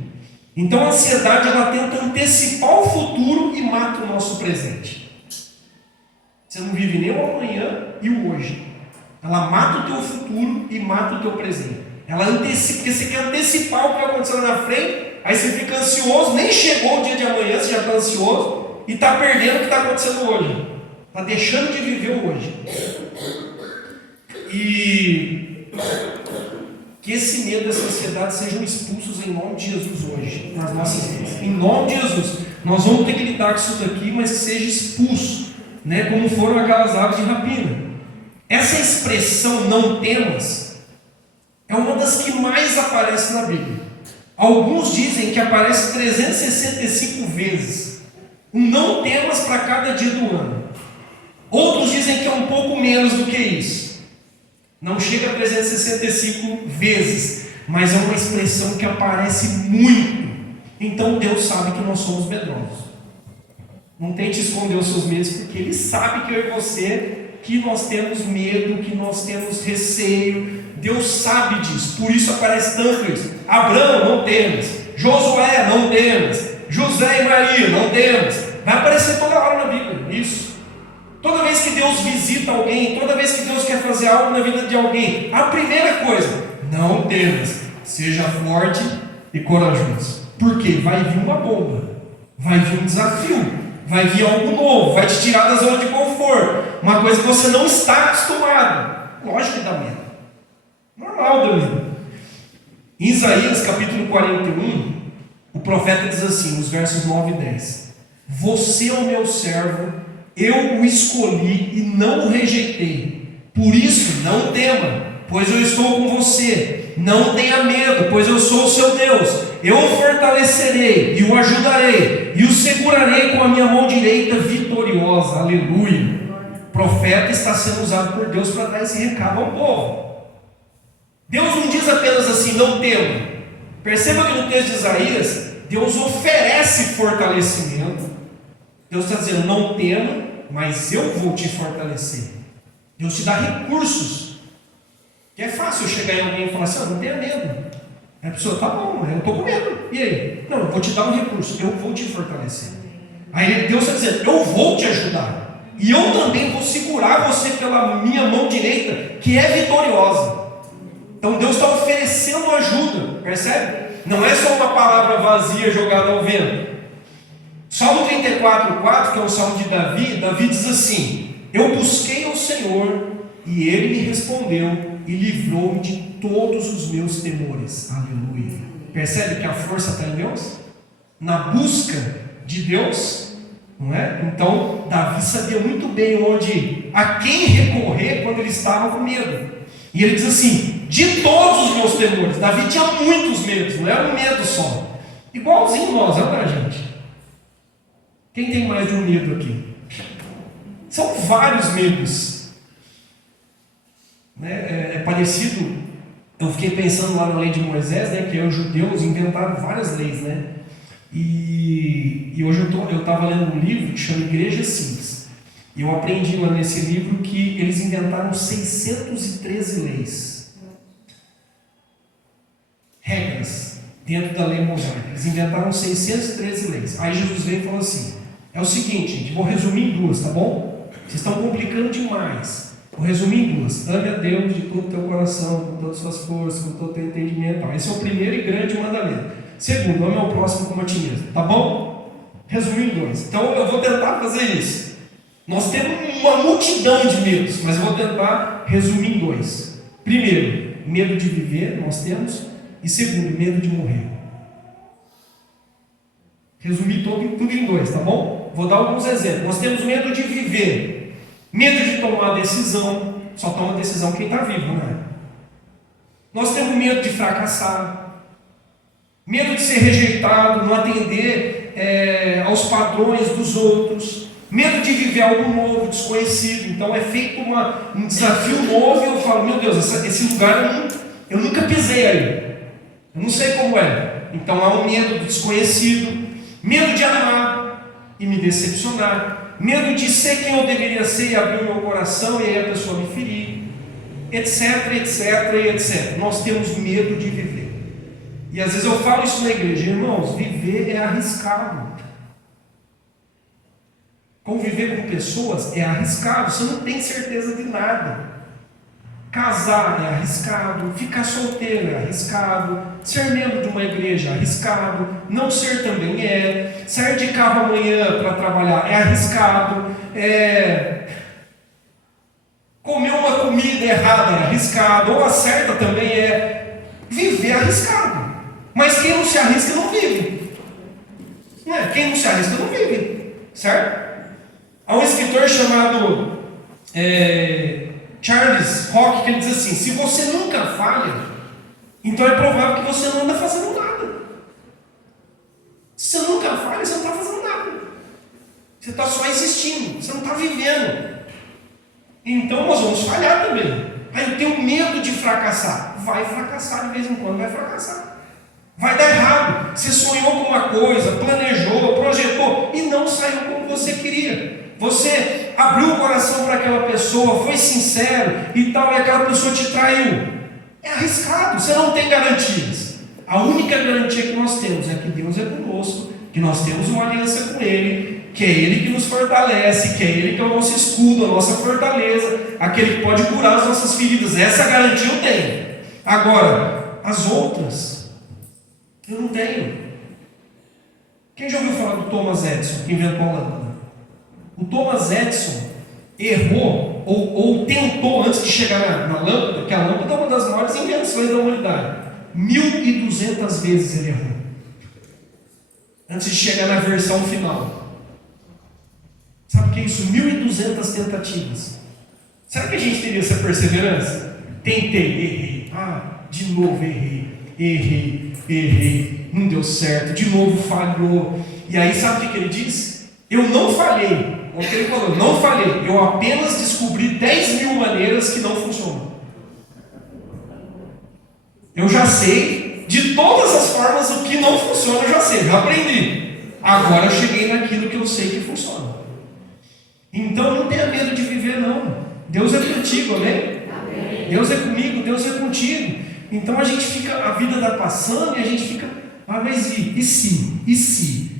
Então a ansiedade, ela tenta antecipar o futuro e mata o nosso presente. Você não vive nem o amanhã e o hoje. Ela mata o teu futuro e mata o teu presente. Ela antecipa, porque você quer antecipar o que vai acontecer lá na frente, aí você fica ansioso, nem chegou o dia de amanhã, você já está ansioso e está perdendo o que está acontecendo hoje. Está deixando de viver o hoje. E que esse medo e essa ansiedade sejam expulsos em nome de Jesus hoje, nas nossas vidas. Em nome de Jesus. Nós vamos ter que lidar com isso daqui, mas que seja expulso, né? Como foram aquelas aves de rapina. Essa expressão não temas é uma das que mais aparece na Bíblia. Alguns dizem que aparece 365 vezes. Um não temas para cada dia do ano. Outros dizem que é um pouco menos do que isso. Não chega a 365 vezes, mas é uma expressão que aparece muito. Então Deus sabe que nós somos medrosos. Não tente esconder os seus medos, porque Ele sabe que eu e você, que nós temos medo, que nós temos receio. Deus sabe disso, por isso aparece tanto isso. Abraão, não temas. Josué, não temas. José e Maria, não temas. Vai aparecer toda hora na Bíblia, isso. Toda vez que Deus visita alguém, toda vez que Deus quer fazer algo na vida de alguém, a primeira coisa, não temas, seja forte e corajoso. Por quê? Vai vir uma bomba, vai vir um desafio, vai vir algo novo, vai te tirar da zona de conforto, uma coisa que você não está acostumado. Lógico que dá medo, normal dá medo. Em Isaías capítulo 41, o profeta diz assim, nos versos 9 e 10: Você é o meu servo, eu o escolhi e não o rejeitei. Por isso, não tema, pois eu estou com você. Não tenha medo, pois eu sou o seu Deus. Eu o fortalecerei e o ajudarei e o segurarei com a minha mão direita vitoriosa. Aleluia. O profeta está sendo usado por Deus para dar esse recado ao povo. Deus não diz apenas assim, não tema. Perceba que no texto de Isaías, Deus oferece fortalecimento. Deus está dizendo, não tema, mas eu vou te fortalecer. Deus te dá recursos. Que é fácil eu chegar em alguém e falar assim, não tenha medo. Aí a pessoa, tá bom, eu estou com medo. E aí? Não, eu vou te dar um recurso, eu vou te fortalecer. Aí Deus está dizendo, eu vou te ajudar. E eu também vou segurar você pela minha mão direita, que é vitoriosa. Então Deus está oferecendo ajuda, percebe? Não é só uma palavra vazia jogada ao vento. Salmo 34:4, que é o salmo de Davi, Davi diz assim: Eu busquei ao Senhor e Ele me respondeu e livrou-me de todos os meus temores. Aleluia. Percebe que a força está em Deus? Na busca de Deus, não é? Então Davi sabia muito bem a quem recorrer quando ele estava com medo. E ele diz assim: de todos os meus temores. Davi tinha muitos medos, não era um medo só. Igualzinho nós, não é, gente? Quem tem mais de um medo aqui? São vários medos. É parecido. Eu fiquei pensando lá na lei de Moisés, né, que os judeus inventaram várias leis, né? E hoje eu estava lendo um livro que chama Igreja Simples. E eu aprendi lá nesse livro que eles inventaram 613 leis. Regras dentro da lei mosaica. Eles inventaram 613 leis. Aí Jesus veio e falou assim: é o seguinte, gente, vou resumir em duas, tá bom? Vocês estão complicando demais. Vou resumir em duas. Ame a Deus de todo o teu coração, com todas as suas forças, com todo o teu entendimento. Esse é o primeiro e grande mandamento. Segundo, ame ao próximo como a ti mesmo, tá bom? Resumir em 2. Então eu vou tentar fazer isso. Nós temos uma multidão de medos, mas eu vou tentar resumir em 2. Primeiro, medo de viver, nós temos. E segundo, medo de morrer. Resumir tudo em 2, tá bom? Vou dar alguns exemplos. Nós temos medo de viver, medo de tomar decisão. Só toma decisão quem está vivo, né? Nós temos medo de fracassar, medo de ser rejeitado, não atender aos padrões dos outros, medo de viver algo novo, desconhecido. Então é feito um desafio novo e eu falo, meu Deus, esse lugar eu nunca pisei aí, eu não sei como é. Então há um medo do desconhecido, medo de amar e me decepcionar, medo de ser quem eu deveria ser e abrir o meu coração e aí a pessoa me ferir, etc, etc e etc. Nós temos medo de viver. E às vezes eu falo isso na igreja, irmãos, viver é arriscado. Conviver com pessoas é arriscado, você não tem certeza de nada. Casar é arriscado, ficar solteiro é arriscado, ser membro de uma igreja é arriscado, não ser também é, sair de carro amanhã para trabalhar é arriscado, comer uma comida errada é arriscado, ou a certa também é, viver é arriscado. Mas quem não se arrisca não vive. Não é? Quem não se arrisca não vive, certo? Há um escritor chamado Charles Rock que ele diz assim: se você nunca falha, então é provável que você não anda fazendo nada. Se você nunca falha, você não está fazendo nada. Você está só existindo, você não está vivendo. Então nós vamos falhar também. Aí eu tenho medo de fracassar. Vai fracassar de vez em quando, vai fracassar. Vai dar errado. Você sonhou com uma coisa, planejou, projetou e não saiu como você queria. Você abriu o coração para aquela pessoa, foi sincero e tal, e aquela pessoa te traiu. É arriscado, você não tem garantias. A única garantia que nós temos é que Deus é conosco, que nós temos uma aliança com Ele, que é Ele que nos fortalece, que é Ele que é o nosso escudo, a nossa fortaleza, aquele que pode curar as nossas feridas. Essa garantia eu tenho. Agora, as outras, eu não tenho. Quem já ouviu falar do Thomas Edison, que inventou a lâmpada? O Thomas Edison errou, ou tentou, antes de chegar na lâmpada, que a lâmpada é uma das maiores invenções da humanidade, 1.200 vezes ele errou, antes de chegar na versão final. Sabe o que é isso? 1.200 tentativas. Será que a gente teria essa perseverança? Tentei, errei, de novo errei, não deu certo, de novo falhou. E aí sabe o que ele diz? Eu não falhei. O que ele falou, não falhei, eu apenas descobri 10.000 maneiras que não funcionam. Eu já sei, de todas as formas, o que não funciona, eu já sei, já aprendi. Agora eu cheguei naquilo que eu sei que funciona. Então não tenha medo de viver, não. Deus é contigo, amém? Deus é comigo, Deus é contigo. Então a gente fica, a vida está passando e a gente fica, mas e se?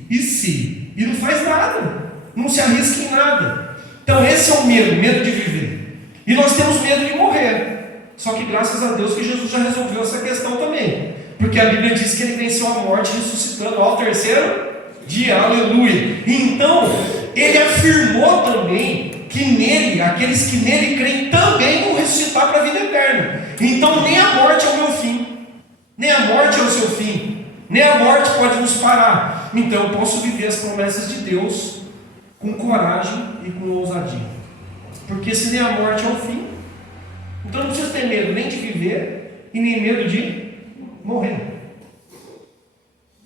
E não faz nada. Não se arrisca em nada. Então esse é o medo de viver. E nós temos medo de morrer. Só que graças a Deus que Jesus já resolveu essa questão também. Porque a Bíblia diz que ele venceu a morte ressuscitando ao terceiro dia. Aleluia. Então ele afirmou também que nele, aqueles que nele creem também vão ressuscitar para a vida eterna. Então nem a morte é o meu fim, nem a morte é o seu fim, nem a morte pode nos parar. Então eu posso viver as promessas de Deus com coragem e com ousadia, porque se nem a morte é o fim, então não precisa ter medo nem de viver e nem medo de morrer.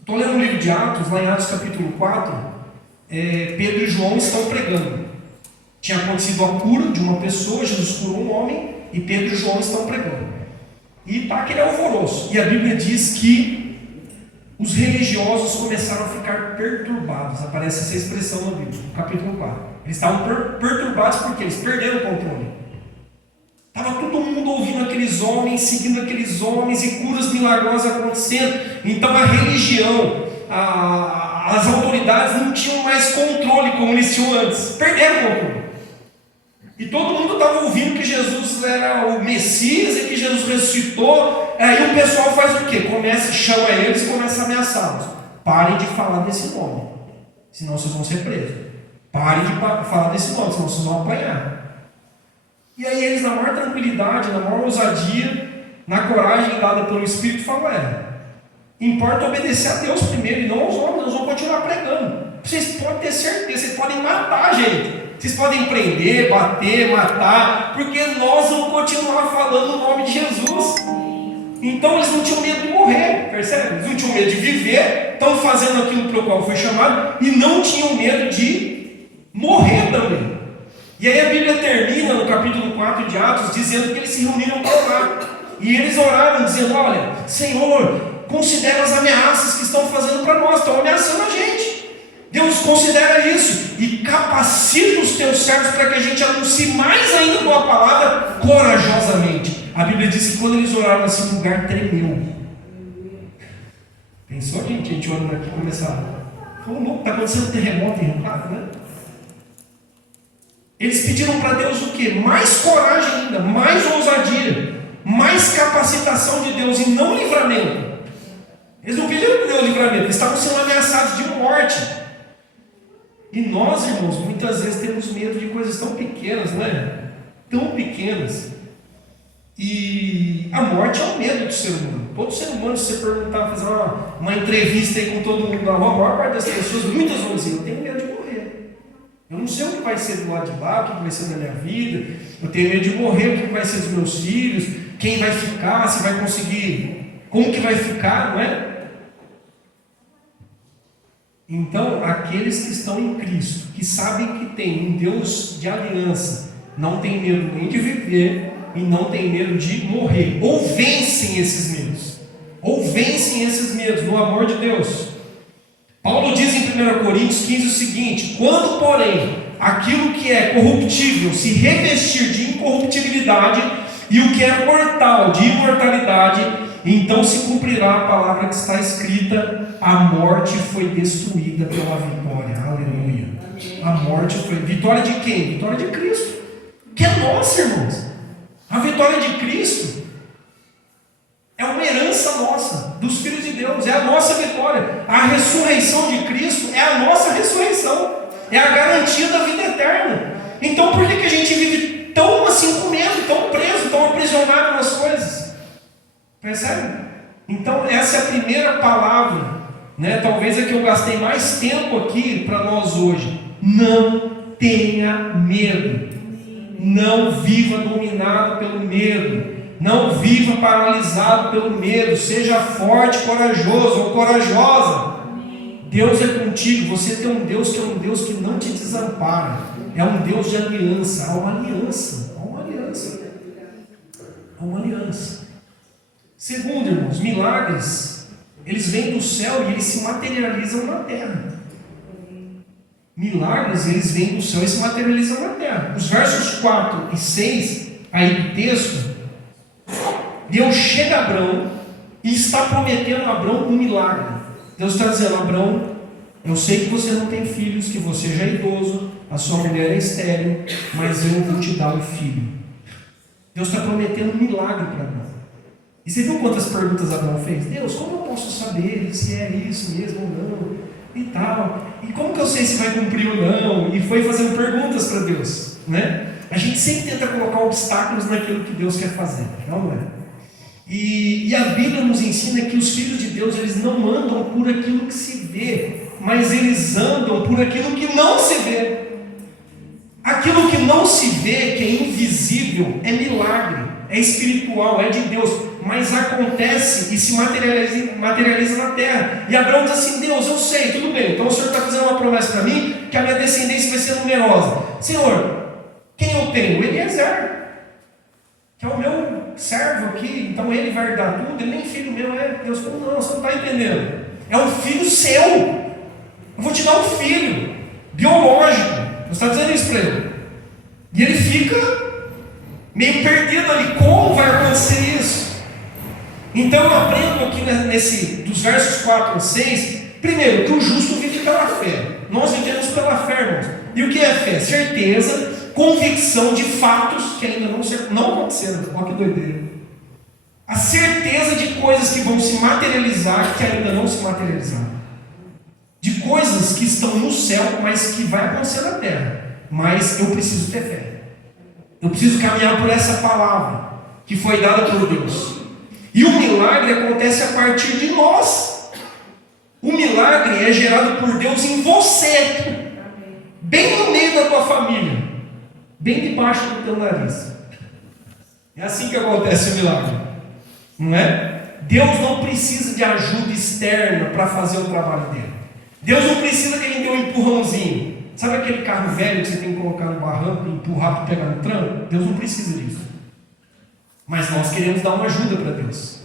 Estou lendo um livro de Atos, lá em Atos capítulo 4, Pedro e João estão pregando. Tinha acontecido a cura de uma pessoa, Jesus curou um homem e Pedro e João estão pregando. E está aquele alvoroço, e a Bíblia diz que os religiosos começaram a ficar perturbados. Aparece essa expressão no Bíblia, no capítulo 4. Eles estavam perturbados porque eles perderam o controle. Estava todo mundo ouvindo aqueles homens, seguindo aqueles homens e curas milagrosas acontecendo. Então a religião, as autoridades não tinham mais controle como eles tinham antes. Perderam o controle. E todo mundo estava ouvindo que Jesus era o Messias e que Jesus ressuscitou. Aí o pessoal faz o quê? Chama eles e começa a ameaçá-los. Parem de falar desse nome. senão vocês vão ser presos. Pare de falar desse nome, senão vocês vão apanhar. E aí eles, na maior tranquilidade, na maior ousadia, na coragem dada pelo Espírito, falam: importa obedecer a Deus primeiro e não aos homens, nós vamos continuar pregando. Vocês podem ter certeza, vocês podem matar a gente. Vocês podem prender, bater, matar, porque nós vamos continuar falando o nome de Jesus. Então eles não tinham medo de morrer, percebe? Eles não tinham medo de viver, estão fazendo aquilo para o qual foi chamado, e não tinham medo de morrer também. E aí a Bíblia termina no capítulo 4 de Atos, dizendo que eles se reuniram para orar. E eles oraram dizendo: olha, Senhor, considera as ameaças que estão fazendo para nós, estão ameaçando a gente. Deus considera isso e capacita os teus servos para que a gente anuncie mais ainda tua palavra corajosamente. A Bíblia diz que quando eles oraram assim, o lugar tremeu. Pensou, gente? A gente orando aqui começar. Está acontecendo um terremoto em Rio Claro, né? Eles pediram para Deus o quê? Mais coragem ainda, mais ousadia, mais capacitação de Deus e não livramento. Eles não pediram para Deus livramento, eles estavam sendo ameaçados de morte. E nós, irmãos, muitas vezes temos medo de coisas tão pequenas, né? Tão pequenas. E a morte é o medo do ser humano. Todo ser humano, se você perguntar, fazer uma entrevista aí com todo mundo na rua, a maior parte das pessoas, muitas vão dizer: eu tenho medo de morrer. Eu não sei o que vai ser do lado de lá, o que vai ser da minha vida. Eu tenho medo de morrer, o que vai ser dos meus filhos, quem vai ficar, se vai conseguir, como que vai ficar, não é? Então, aqueles que estão em Cristo, que sabem que tem um Deus de aliança, não tem medo nem de viver e não tem medo de morrer, ou vencem esses medos, no amor de Deus. Paulo diz em 1 Coríntios 15 o seguinte: quando, porém, aquilo que é corruptível se revestir de incorruptibilidade e o que é mortal de imortalidade, então se cumprirá a palavra que está escrita: a morte foi destruída pela vitória. Aleluia. A morte foi... Vitória de quem? Vitória de Cristo, que é nossa, irmãos. A vitória de Cristo é uma herança nossa, dos filhos de Deus, é a nossa vitória. A ressurreição de Cristo é a nossa ressurreição, é a garantia da vida eterna. Então por que a gente vive tão assim com medo, tão preso, tão aprisionado nas coisas? Percebe? Então essa é a primeira palavra, né? Talvez é que eu gastei mais tempo aqui para nós hoje. Não tenha medo. Não viva dominado pelo medo. Não viva paralisado pelo medo. Seja forte, corajoso ou corajosa. Deus é contigo. Você tem um Deus que é um Deus que não te desampara. É um Deus de aliança. Há uma aliança. Há uma aliança. Há uma aliança. Segundo, irmãos, milagres, eles vêm do céu e eles se materializam na terra. Milagres, eles vêm do céu e se materializam na terra. Os versos 4 e 6 aí do texto, Deus chega a Abrão e está prometendo a Abrão um milagre. Deus está dizendo: Abrão, eu sei que você não tem filhos, que você já é idoso, a sua mulher é estéril, mas eu vou te dar um filho. Deus está prometendo um milagre para Abrão. E você viu quantas perguntas Abraão fez? Deus, como eu posso saber se é isso mesmo ou não? E tal. E como que eu sei se vai cumprir ou não? E foi fazendo perguntas para Deus, né? A gente sempre tenta colocar obstáculos naquilo que Deus quer fazer, não é? E a Bíblia nos ensina que os filhos de Deus, eles não andam por aquilo que se vê, mas eles andam por aquilo que não se vê. Aquilo que não se vê, que é invisível, é milagre, é espiritual, é de Deus, mas acontece e se materializa na terra. E Abraão diz assim: Deus, eu sei, tudo bem, então o Senhor está fazendo uma promessa para mim, que a minha descendência vai ser numerosa. Senhor, quem eu tenho? Eliezer, que é o meu servo aqui, então ele vai herdar tudo, ele nem filho meu é. Deus falou: não, você não está entendendo, é um filho seu, eu vou te dar um filho, biológico. Deus está dizendo isso para ele. E ele fica meio perdido ali, como vai acontecer isso? Então eu aprendo aqui dos versos 4 a 6, primeiro, que o justo vive pela fé. Nós vivemos pela fé, irmãos. E o que é fé? Certeza, convicção de fatos que ainda não aconteceram. Olha que doideira. A certeza de coisas que vão se materializar que ainda não se materializaram. De coisas que estão no céu, mas que vai acontecer na terra. Mas eu preciso ter fé. Eu preciso caminhar por essa palavra que foi dada por Deus. E o milagre acontece a partir de nós. O milagre é gerado por Deus em você, bem no meio da tua família, bem debaixo do teu nariz. É assim que acontece o milagre, não é? Deus não precisa de ajuda externa para fazer o trabalho dele. Deus não precisa que a gente dê um empurrãozinho. Sabe aquele carro velho que você tem que colocar no barranco e empurrar para pegar no tranco? Deus não precisa disso. Mas nós queremos dar uma ajuda para Deus.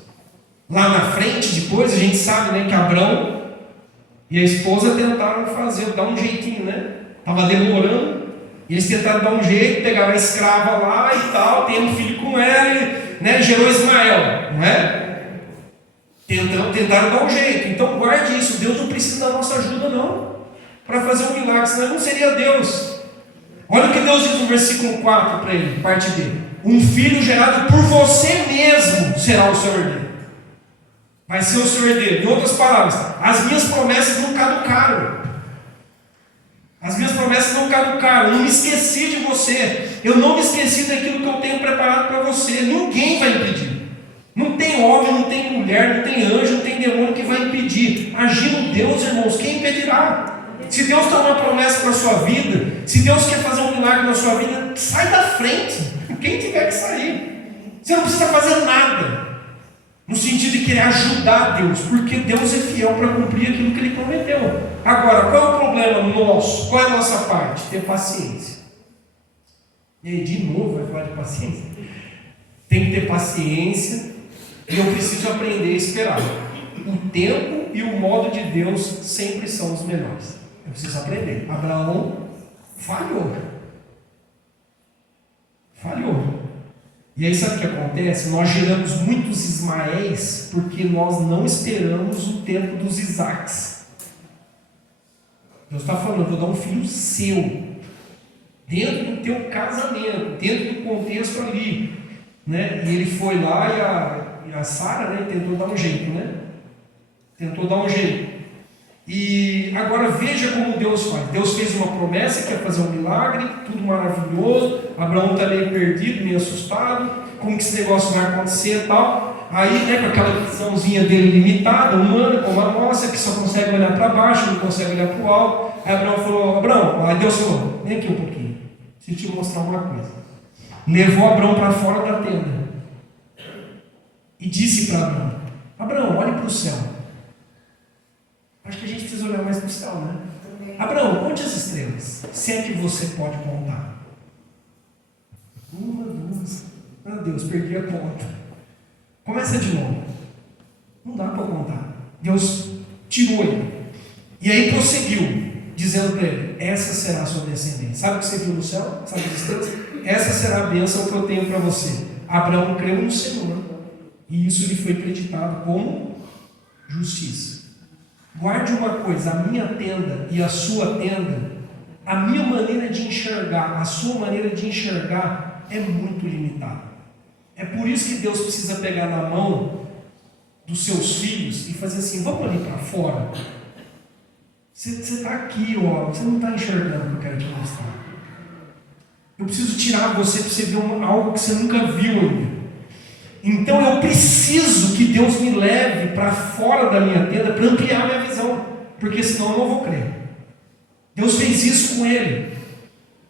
Lá na frente, depois, a gente sabe, né, que Abrão e a esposa tentaram dar um jeitinho, né? Estava demorando. E eles tentaram dar um jeito, pegaram a escrava lá e tal, tem um filho com ela, né? Gerou Ismael, não é? Tentaram dar um jeito. Então guarde isso. Deus não precisa da nossa ajuda, não, para fazer um milagre, senão não seria Deus. Olha o que Deus diz no versículo 4 para ele, parte dele: um filho gerado por você mesmo será o seu herdeiro. Vai ser o seu herdeiro. Em outras palavras, as minhas promessas não caducaram. As minhas promessas não caducaram. Eu não me esqueci de você. Eu não me esqueci daquilo que eu tenho preparado para você. Ninguém vai impedir. Não tem homem, não tem mulher, não tem anjo, não tem demônio que vai impedir. Agindo Deus, irmãos, quem impedirá? Se Deus tem uma promessa para a sua vida, se Deus quer fazer um milagre na sua vida, sai da frente. Quem tiver que sair. Você não precisa fazer nada no sentido de querer ajudar Deus, porque Deus é fiel para cumprir aquilo que Ele prometeu. Agora, qual é o problema nosso? Qual é a nossa parte? Ter paciência. E aí, de novo, vai falar de paciência? Tem que ter paciência, e eu preciso aprender a esperar. O tempo e o modo de Deus sempre são os melhores. Eu preciso aprender. Abraão falhou. E aí sabe o que acontece? Nós geramos muitos Ismaéis porque nós não esperamos o tempo dos Isaques. Deus está falando: eu vou dar um filho seu, dentro do teu casamento, dentro do contexto ali, né? E ele foi lá e a Sara, né, tentou dar um jeito, né? E agora veja como Deus faz. Deus fez uma promessa que ia fazer um milagre, tudo maravilhoso. Abraão está meio perdido, meio assustado. Como que esse negócio vai acontecer e tal? Aí, né, com aquela visãozinha dele limitada, humana, como a nossa, que só consegue olhar para baixo, não consegue olhar para o alto. Aí Abraão falou: aí Deus falou: vem aqui um pouquinho, preciso te mostrar uma coisa. Levou Abraão para fora da tenda e disse para Abraão: Abraão, olhe para o céu. Acho que a gente precisa olhar mais para o céu, né? Abraão, conte as estrelas, se é que você pode contar. 1, 2, meu Deus, perdi a conta. Começa de novo. Não dá para contar. Deus tirou ele. E aí prosseguiu, dizendo para ele: essa será a sua descendência. Sabe o que você viu no céu? Sabe as estrelas? Essa será a bênção que eu tenho para você. Abraão creu no Senhor, e isso lhe foi acreditado como justiça. Guarde uma coisa: a minha tenda e a sua tenda, a minha maneira de enxergar, a sua maneira de enxergar é muito limitada. É por isso que Deus precisa pegar na mão dos seus filhos e fazer assim: vamos ali para fora. Você está aqui, ó, você não está enxergando o que eu quero te mostrar. Eu preciso tirar você para você ver algo que você nunca viu ainda. Então eu preciso que Deus me leve para fora da minha tenda para ampliar minha visão, porque senão eu não vou crer. Deus fez isso com ele.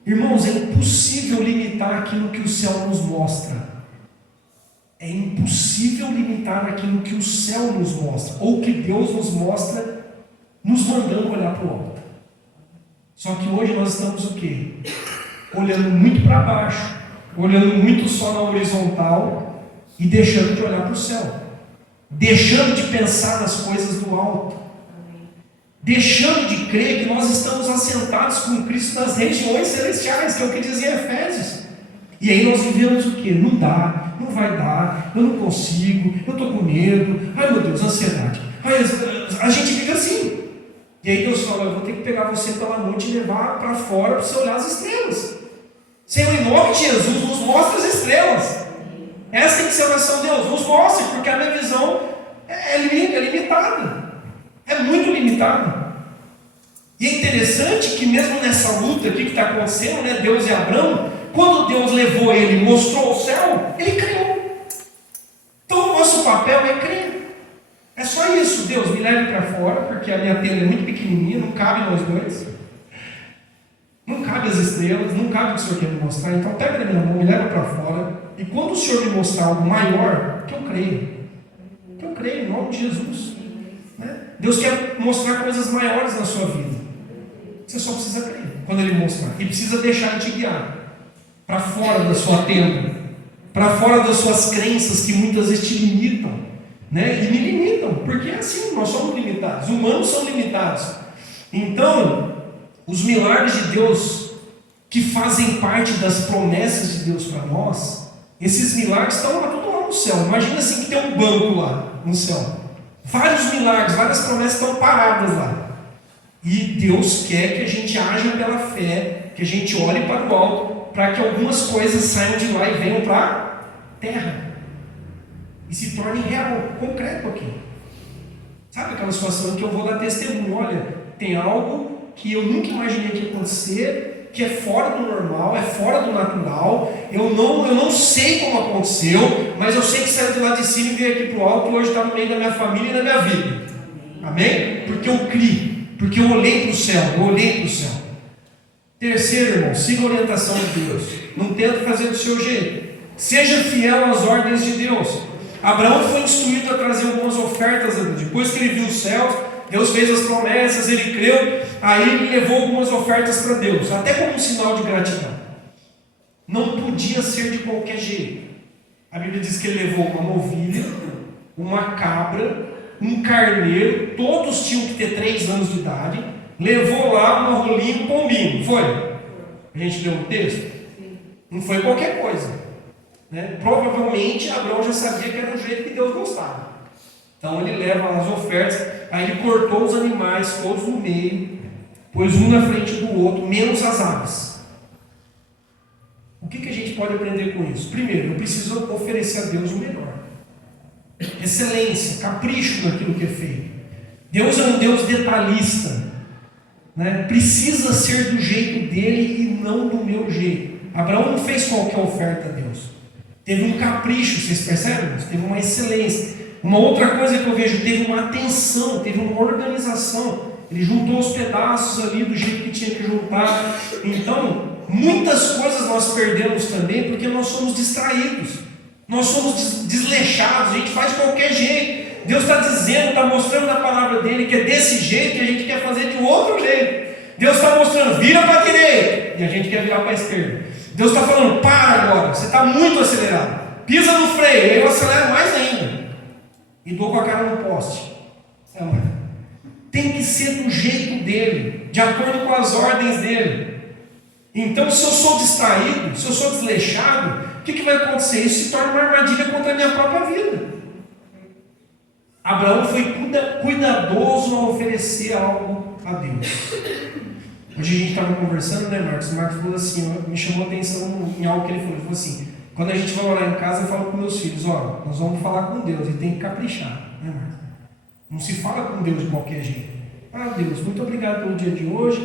Irmãos, é impossível limitar aquilo que o céu nos mostra. É impossível limitar aquilo que o céu nos mostra, ou que Deus nos mostra, nos mandando olhar para o alto. Só que hoje nós estamos o quê? Olhando muito para baixo, olhando muito só na horizontal, e deixando de olhar para o céu, deixando de pensar nas coisas do alto, deixando de crer que nós estamos assentados com Cristo nas regiões celestiais, que é o que dizia Efésios. E aí nós vivemos o quê? Não dá, não vai dar, eu não consigo, eu estou com medo, ai meu Deus, ansiedade. A gente vive assim. E aí Deus fala: eu vou ter que pegar você pela noite e levar para fora para você olhar as estrelas. Senhor, em nome de Jesus, nos mostra as estrelas. Essa tem que ser a oração: Deus, nos mostre, porque a minha visão é limitada, é muito limitada. E é interessante que mesmo nessa luta aqui que está acontecendo, né, Deus e Abraão, quando Deus levou ele e mostrou o céu, ele creu. Então o nosso papel é crer. É só isso. Deus, me leve para fora, porque a minha tenda é muito pequenininha, não cabe nós dois. Não cabe as estrelas, não cabe o que o Senhor quer me mostrar. Então pega na minha mão, me leva para fora. E quando o Senhor me mostrar algo maior, que eu creio. Que eu creio em nome de Jesus. Né? Deus quer mostrar coisas maiores na sua vida. Você só precisa crer quando Ele mostrar. E precisa deixar Ele te guiar para fora da sua tenda, para fora das suas crenças que muitas vezes te limitam, né? E me limitam, porque é assim, nós somos limitados, humanos são limitados. Então, os milagres de Deus que fazem parte das promessas de Deus para nós, esses milagres estão lá, tudo lá no céu. Imagina assim que tem um banco lá no céu. Vários milagres, várias promessas estão paradas lá. E Deus quer que a gente haja pela fé, que a gente olhe para o alto, para que algumas coisas saiam de lá e venham para a terra. E se tornem real, concreto aqui. Sabe aquela situação que eu vou dar testemunho? Olha, tem algo que eu nunca imaginei que ia acontecer, que é fora do normal, é fora do natural. Eu não sei como aconteceu, mas eu sei que saiu de lá de cima e veio aqui para o alto e hoje está no meio da minha família e da minha vida. Amém? Porque eu criei, porque eu olhei para o céu, Terceiro, irmão, siga a orientação de Deus. Não tenta fazer do seu jeito. Seja fiel às ordens de Deus. Abraão foi instruído a trazer algumas ofertas a Deus. Depois que ele viu os céus, Deus fez as promessas, ele creu, aí ele levou algumas ofertas para Deus, até como um sinal de gratidão. Não podia ser de qualquer jeito. A Bíblia diz que ele levou uma novilha, uma cabra, um carneiro, todos tinham que ter 3 anos de idade, levou lá uma rolinha e um pombinho, foi? A gente leu o texto? Não foi qualquer coisa, né? Provavelmente Abraão já sabia que era o jeito que Deus gostava. Então ele leva as ofertas, aí ele cortou os animais todos no meio, pôs um na frente do outro, menos as aves. O que a gente pode aprender com isso? Primeiro, eu preciso oferecer a Deus o melhor. Excelência, capricho naquilo que é feito. Deus é um Deus detalhista, né? Precisa ser do jeito dele e não do meu jeito. Abraão não fez qualquer oferta a Deus. Teve um capricho, vocês percebem? Teve uma excelência. Uma outra coisa que eu vejo, teve uma atenção, teve uma organização. Ele juntou os pedaços ali do jeito que tinha que juntar. Então, muitas coisas nós perdemos também porque nós somos distraídos. Nós somos desleixados, a gente faz de qualquer jeito. Deus está dizendo, está mostrando na palavra dele que é desse jeito e a gente quer fazer de outro jeito. Deus está mostrando, vira para a direita, e a gente quer virar para a esquerda. Deus está falando, para agora, você está muito acelerado. Pisa no freio, aí eu acelero mais ainda. E dou com a cara no poste. Tem que ser do jeito dele, de acordo com as ordens dele. Então, se eu sou distraído, se eu sou desleixado, o que vai acontecer? Isso se torna uma armadilha contra a minha própria vida. Abraão foi cuidadoso ao oferecer algo a Deus. Hoje a gente estava conversando, né, Marcos? O Marcos falou assim, me chamou a atenção em algo que ele falou. Ele falou assim, quando a gente vai orar em casa, eu falo com meus filhos, ó, nós vamos falar com Deus e tem que caprichar, né, Marcos? Não se fala com Deus de qualquer jeito. Ah, Deus, muito obrigado pelo dia de hoje,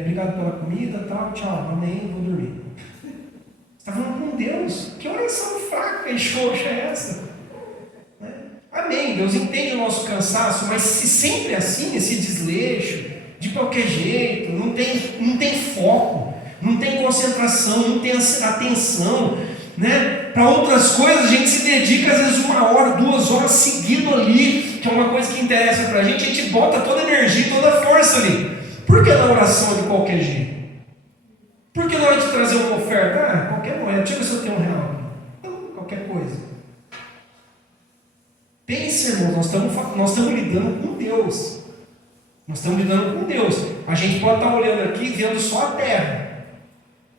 obrigado pela comida, tal, tchau, amém, vou dormir. Você está falando com Deus? Que oração fraca e xoxa é essa? Né? Amém, Deus entende o nosso cansaço, mas se sempre é assim, esse desleixo, de qualquer jeito, não tem foco, não tem concentração, não tem atenção, né? Para outras coisas a gente se dedica às vezes 1 hora, 2 horas seguido ali, que é uma coisa que interessa para a gente bota toda a energia, toda a força ali. Por que na oração de qualquer jeito? Por que na hora de trazer uma oferta? Qualquer moeda, deixa eu ver se eu tenho R$1. Não, qualquer coisa. Pense, irmão, nós estamos lidando com Deus. Nós estamos lidando com Deus. A gente pode estar olhando aqui e vendo só a terra,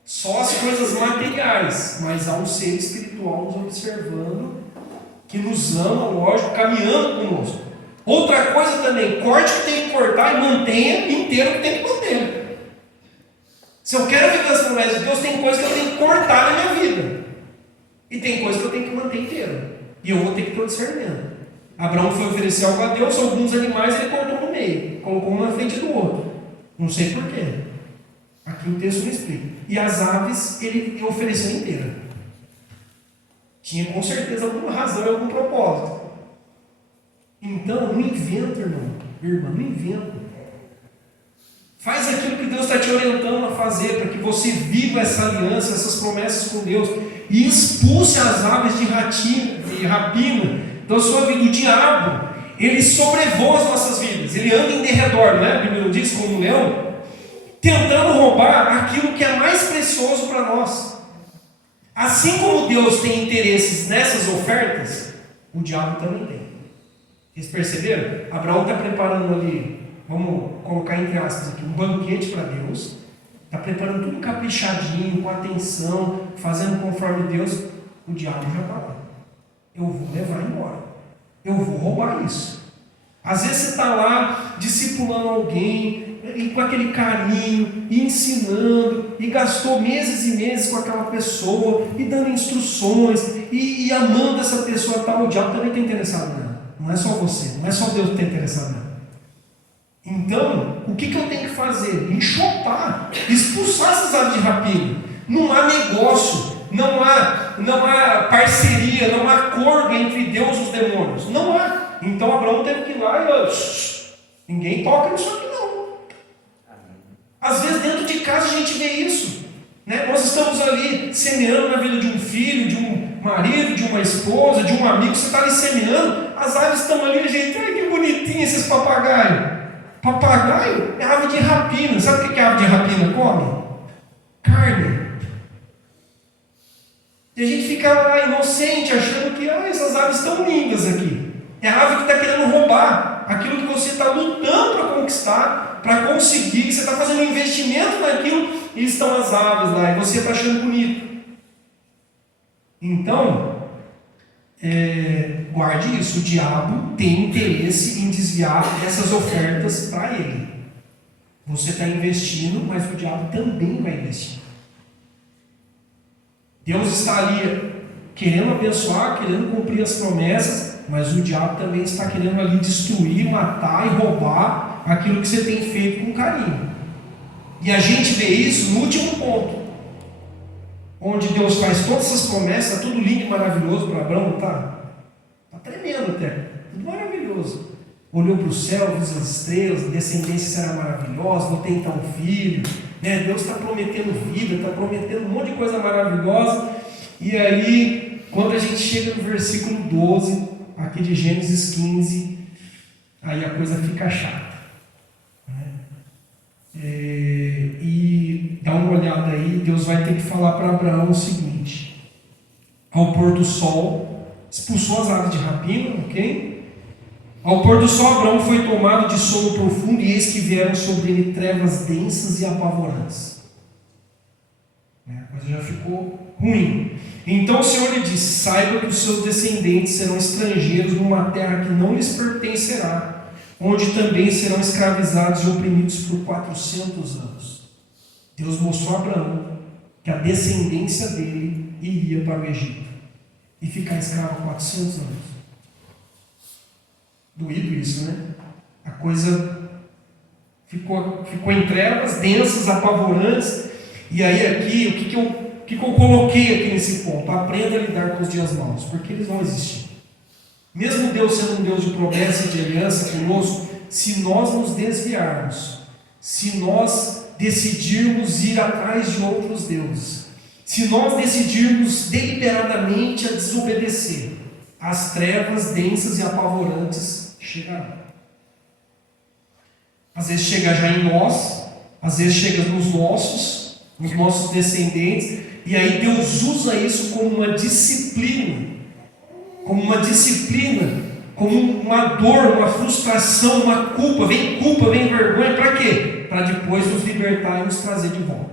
só as coisas materiais, mas há um ser espiritual nos observando, que nos ama, lógico, caminhando conosco. Outra coisa também, corte o que tem que cortar e mantenha inteiro o que tem que manter. Se eu quero viver as promessas de Deus, tem coisas que eu tenho que cortar na minha vida. E tem coisas que eu tenho que manter inteira. E eu vou ter que ter o discernimento. Abraão foi oferecer algo a Deus, alguns animais ele cortou no meio, colocou um na frente do outro. Não sei porquê. Aqui o texto não explica. E as aves ele ofereceu inteira. Tinha com certeza alguma razão e algum propósito. Então, não inventa, irmã, não inventa. Faz aquilo que Deus está te orientando a fazer, para que você viva essa aliança, essas promessas com Deus, e expulse as aves de rapina da sua vida. O diabo, ele sobrevoa as nossas vidas, ele anda em derredor, né? A Bíblia diz, como um leão, tentando roubar aquilo que é mais precioso para nós. Assim como Deus tem interesses nessas ofertas, o diabo também tem. Vocês perceberam? Abraão está preparando ali, vamos colocar entre aspas aqui, um banquete para Deus, está preparando tudo caprichadinho, com atenção, fazendo conforme Deus. O diabo já está lá. Eu vou levar embora, eu vou roubar isso. Às vezes você está lá discipulando alguém, e com aquele carinho, e ensinando, e gastou meses e meses com aquela pessoa, e dando instruções, e amando essa pessoa tal. O diabo também está interessado nela. Não é só você, não é só Deus que está interessado nela. Então, o que eu tenho que fazer? Enxotar, expulsar essas aves de rapina. Não há negócio, não há parceria, não há acordo entre Deus e os demônios. Não há. Então Abraão teve que ir lá e ninguém toca nisso aqui não. Às vezes dentro de casa a gente vê isso, né? Nós estamos ali semeando na vida de um filho, de um marido, de uma esposa, de um amigo. Você está ali semeando, as aves estão ali, gente, ai que bonitinho esses papagaios. Papagaio é ave de rapina. Sabe o que a ave de rapina come? Carne. E a gente fica lá inocente, achando que essas aves estão lindas aqui. É a ave que está querendo roubar aquilo que você está lutando para conquistar, para conseguir, que você está fazendo um investimento naquilo, e estão as aves lá, e você está achando bonito. Então, guarde isso, o diabo tem interesse em desviar essas ofertas para ele. Você está investindo, mas o diabo também vai investir. Deus está ali querendo abençoar, querendo cumprir as promessas, mas o diabo também está querendo ali destruir, matar e roubar aquilo que você tem feito com carinho. E a gente vê isso no último ponto, onde Deus faz todas essas promessas, está tudo lindo e maravilhoso para Abraão, está tremendo até, tudo maravilhoso. Olhou para o céu, viu as estrelas, a descendência será maravilhosa, vou ter então um filho, né? Deus está prometendo vida, está prometendo um monte de coisa maravilhosa. E aí, quando a gente chega no versículo 12, aqui de Gênesis 15, aí a coisa fica chata, né? E dá uma olhada aí, Deus vai ter que falar para Abraão o seguinte: ao pôr do sol, expulsou as aves de rapina, ok? Ao pôr do sol, Abraão foi tomado de sono profundo, e eis que vieram sobre ele trevas densas e apavorantes. A coisa já ficou ruim. Então o Senhor lhe disse: saiba que os seus descendentes serão estrangeiros numa terra que não lhes pertencerá, onde também serão escravizados e oprimidos por 400 anos. Deus mostrou a Abraão que a descendência dele iria para o Egito e ficar escravo 400 anos. Doído isso, né? A coisa ficou em trevas densas, apavorantes. E aí aqui, o que eu coloquei aqui nesse ponto? Aprenda a lidar com os dias maus, porque eles vão existir. Mesmo Deus sendo um Deus de promessa e de aliança conosco, se nós nos desviarmos, se nós decidirmos ir atrás de outros deuses, se nós decidirmos deliberadamente a desobedecer, as trevas densas e apavorantes chegarão. Às vezes chega já em nós, às vezes chega nos nossos descendentes, e aí Deus usa isso como uma disciplina, como uma dor, uma frustração, uma culpa, vem vergonha, para quê? Para depois nos libertar e nos trazer de volta.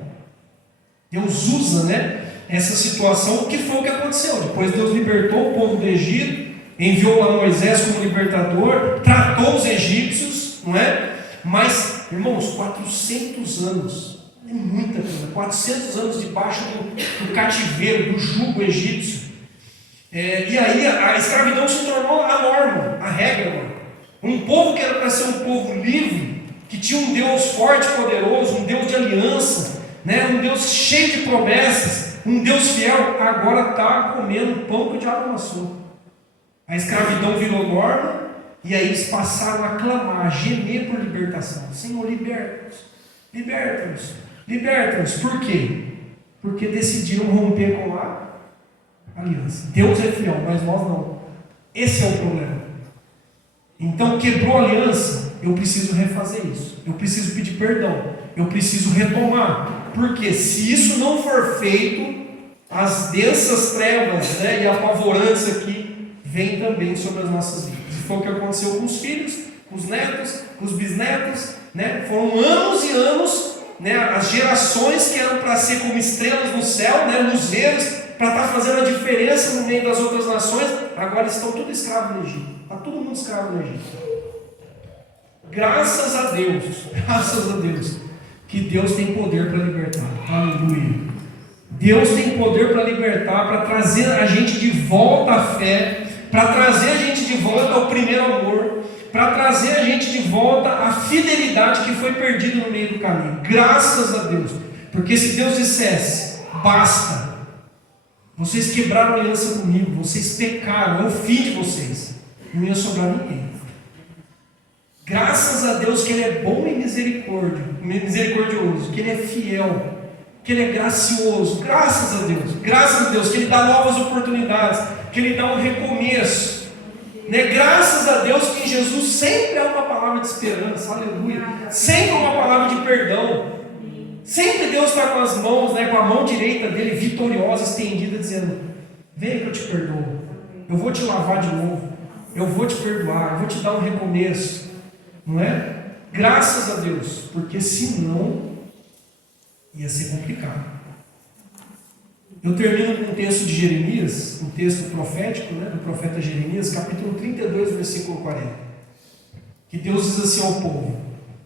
Deus usa, né, essa situação. O que foi o que aconteceu? Depois Deus libertou o povo do Egito, enviou lá Moisés como libertador, tratou os egípcios, não é? Mas, irmãos, 400 anos, é muita coisa, 400 anos debaixo do cativeiro, do jugo egípcio. E aí a escravidão se tornou a norma, a regra. Um povo que era para ser um povo livre, que tinha um Deus forte e poderoso, um Deus de aliança, né? Um Deus cheio de promessas, um Deus fiel, agora está comendo pão que o diabo amassou. A escravidão virou norma, e aí eles passaram a clamar, a gemer por libertação. Senhor, liberta-nos, liberta-nos, liberta-nos. Por quê? Porque decidiram romper com a aliança. Deus é fiel, mas nós não. Esse é o problema. Então, quebrou a aliança, eu preciso refazer isso. Eu preciso pedir perdão. Eu preciso retomar. Porque se isso não for feito, as densas trevas, né, e apavorantes aqui vêm também sobre as nossas vidas. E foi o que aconteceu com os filhos, com os netos, com os bisnetos, né? Foram anos e anos, né, as gerações que eram para ser como estrelas no céu, né, luzeiros, para estar fazendo a diferença no meio das outras nações, agora estão tudo escravos no Egito. Está todo mundo escravo no Egito. Graças a Deus, que Deus tem poder para libertar. Aleluia. Deus tem poder para libertar, para trazer a gente de volta à fé, para trazer a gente de volta ao primeiro amor, para trazer a gente de volta à fidelidade que foi perdida no meio do caminho. Graças a Deus. Porque se Deus dissesse, basta, vocês quebraram a aliança comigo, vocês pecaram, é o fim de vocês, não ia sobrar ninguém. Graças a Deus que Ele é bom e misericordioso, que Ele é fiel, que Ele é gracioso. Graças a Deus que Ele dá novas oportunidades, que Ele dá um recomeço, né? Graças a Deus que em Jesus sempre há uma palavra de esperança, aleluia, sempre uma palavra de perdão, sempre Deus está com as mãos, né, com a mão direita dele vitoriosa, estendida, dizendo, vem que eu te perdoo, eu vou te lavar de novo, eu vou te perdoar, eu vou te dar um recomeço, não é? Graças a Deus, porque senão ia ser complicado. Eu termino com um texto de Jeremias, um texto profético, né, do profeta Jeremias, capítulo 32, versículo 40, que Deus diz assim ao povo,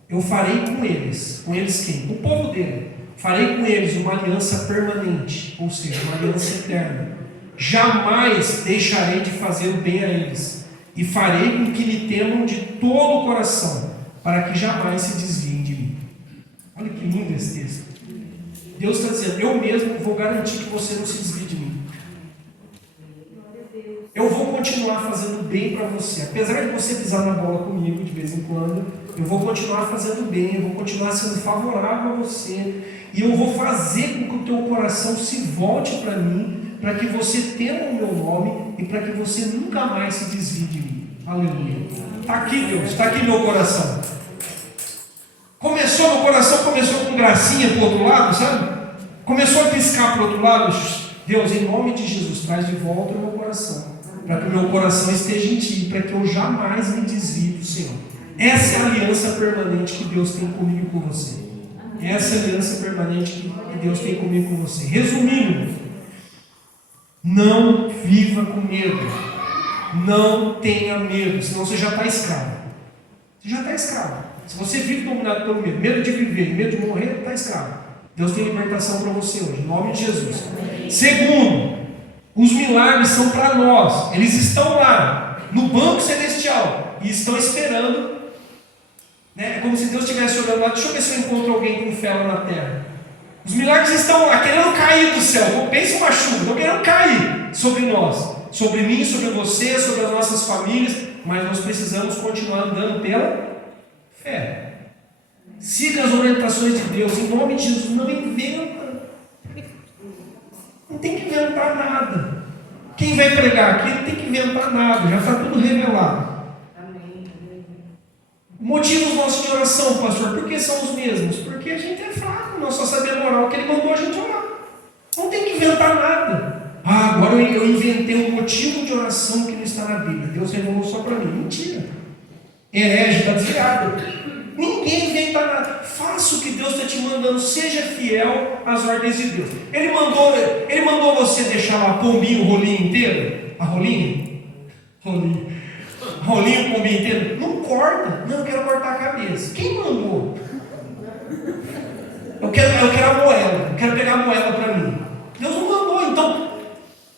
eu farei com eles quem? O povo dele, farei com eles uma aliança permanente, ou seja, uma aliança eterna, jamais deixarei de fazer o bem a eles, e farei com que lhe temam de todo o coração, para que jamais se desviem de mim. Olha que lindo esse texto. Deus está dizendo, eu mesmo vou garantir que você não se desvie de mim. Eu vou continuar fazendo bem para você. Apesar de você pisar na bola comigo de vez em quando, eu vou continuar fazendo bem, eu vou continuar sendo favorável a você. E eu vou fazer com que o teu coração se volte para mim, para que você tema o meu nome e para que você nunca mais se desvie de mim. Aleluia. Está aqui Deus, está aqui meu coração. Começou no coração, começou com gracinha para o outro lado, sabe? Começou a piscar para o outro lado. Deus, em nome de Jesus, traz de volta o meu coração, para que o meu coração esteja em Ti, para que eu jamais me desvie do Senhor. Essa é a aliança permanente que Deus tem comigo e com você. Essa é a aliança permanente que Deus tem comigo e com você. Resumindo, não viva com medo. Não tenha medo, senão você já está escravo. Você já está escravo. Se você vive dominado pelo medo, medo de viver, medo de morrer, está escravo. Deus tem libertação para você hoje, em nome de Jesus. Segundo, os milagres são para nós. Eles estão lá, no banco celestial, e estão esperando. É como se Deus estivesse olhando lá, deixa eu ver se eu encontro alguém com fé lá na terra. Os milagres estão lá, querendo cair do céu. Pensa uma chuva, estão querendo cair sobre nós, sobre mim, sobre você, sobre as nossas famílias. Mas nós precisamos continuar andando pela fé. Siga as orientações de Deus, em nome de Jesus. Não inventa. Não tem que inventar nada. Quem vai pregar aqui não tem que inventar nada, já está tudo revelado. Motivos nossos de oração, pastor, por que são os mesmos? Porque a gente é fraco, nós só sabemos orar o que Ele mandou a gente orar. Não tem que inventar nada. Agora eu inventei um motivo de oração que não está na Bíblia. Deus revelou só para mim. Mentira. Herege, está desviado. Ninguém inventa nada. Faça o que Deus está te mandando. Seja fiel às ordens de Deus. Ele mandou você deixar lá pombinho, rolinho inteiro? A rolinho? Rolinho, pombinho inteiro? Não corta. Não, eu quero cortar a cabeça. Quem mandou? Eu quero a moeda. Eu quero pegar a moeda para mim. Deus não mandou. Então,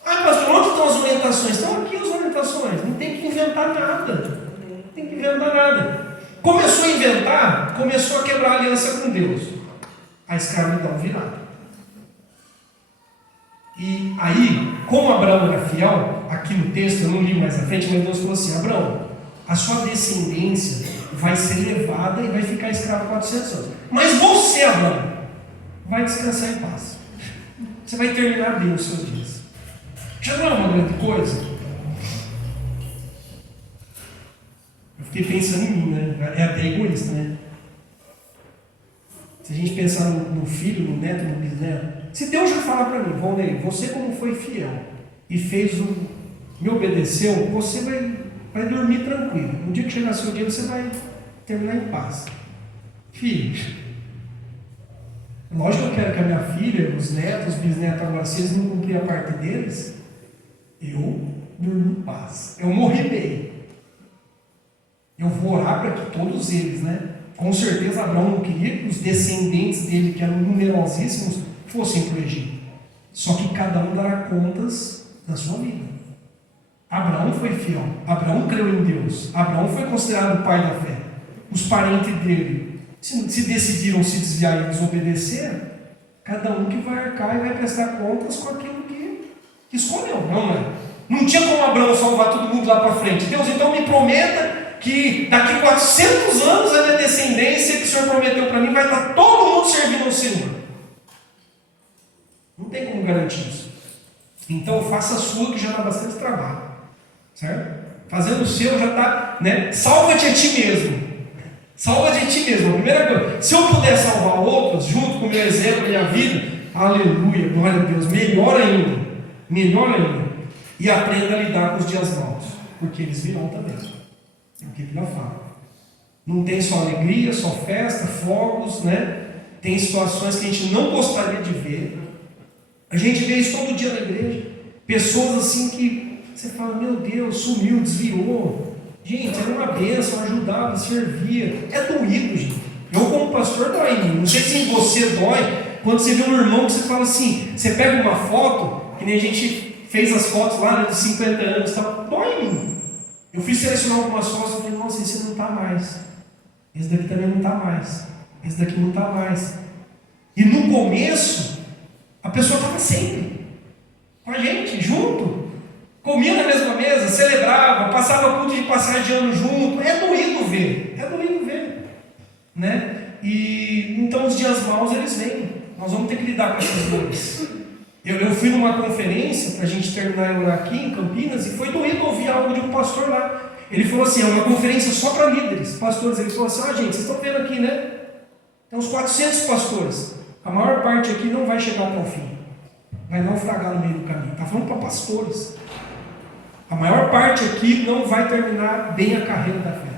pastor, onde estão as orientações? Estão aqui as orientações. Não tem que inventar nada. Não tem que inventar nada. Começou a inventar, virar. E aí, como Abraão era fiel, aqui no texto, eu não li mais à frente, mas Deus falou assim: Abraão, a sua descendência vai ser levada e vai ficar escravo 400 anos. Mas você, Abraão, vai descansar em paz. Você vai terminar bem os seus dias. Já não é uma grande coisa? Eu fiquei pensando em mim, né? É até egoísta, né? Se a gente pensar no filho, no neto, no bisneto, se Deus já falar para mim, Valnei, você como foi fiel e me obedeceu, você vai dormir tranquilo. No dia que chegar o seu dia, você vai terminar em paz. Filho, lógico que eu quero que a minha filha, os netos, os bisnetos, agora, se eles não cumprirem a parte deles, eu durmo em paz. Eu morri bem. Eu vou orar para que todos eles, né? Com certeza Abraão não queria que os descendentes dele, que eram numerosíssimos, fossem para o Egito. Só que cada um dará contas da sua vida. Abraão foi fiel. Abraão creu em Deus. Abraão foi considerado o pai da fé. Os parentes dele, se decidiram se desviar e desobedecer, cada um que vai arcar e vai prestar contas com aquilo que escolheu. Não é? Não tinha como Abraão salvar todo mundo lá para frente. Deus, então me prometa que daqui 400 anos a minha descendência que o Senhor prometeu para mim vai estar todo mundo servindo ao Senhor. Não tem como garantir isso. Então faça a sua, que já dá bastante trabalho. Certo? Fazendo o seu já está, né? Salva-te a ti mesmo. Salva-te a ti mesmo. A primeira coisa, se eu puder salvar outros, junto com o meu exemplo, minha vida, aleluia, glória a Deus, melhor ainda. Melhor ainda. E aprenda a lidar com os dias maus, porque eles virão também. É o que a Bíblia fala. Não tem só alegria, só festa, fogos, né? Tem situações que a gente não gostaria de ver. A gente vê isso todo dia na igreja. Pessoas assim que você fala, meu Deus, sumiu, desviou. Gente, era uma bênção, ajudava, servia. É doído, gente. Eu como pastor dói em mim. Não sei se em você dói. Quando você vê um irmão que você fala assim, você pega uma foto, que nem a gente fez as fotos lá, né, de 50 anos, tal, dói em mim. Eu fui selecionar algumas fotos e falei, nossa, esse não está mais. Esse daqui também não está mais. Esse daqui não está mais. E no começo, a pessoa estava sempre com a gente, junto. Comia na mesma mesa, celebrava, passava culto de passagem de ano junto. É doído ver. Né? E então os dias maus eles vêm. Nós vamos ter que lidar com essas dores. Eu fui numa conferência para a gente terminar e orar aqui em Campinas e foi doído ouvir algo de um pastor lá. Ele falou assim, é uma conferência só para líderes, pastores. Ele falou assim, gente, vocês estão vendo aqui, né? Tem uns 400 pastores. A maior parte aqui não vai chegar até o fim. Vai naufragar no meio do caminho. Está falando para pastores. A maior parte aqui não vai terminar bem a carreira da fé.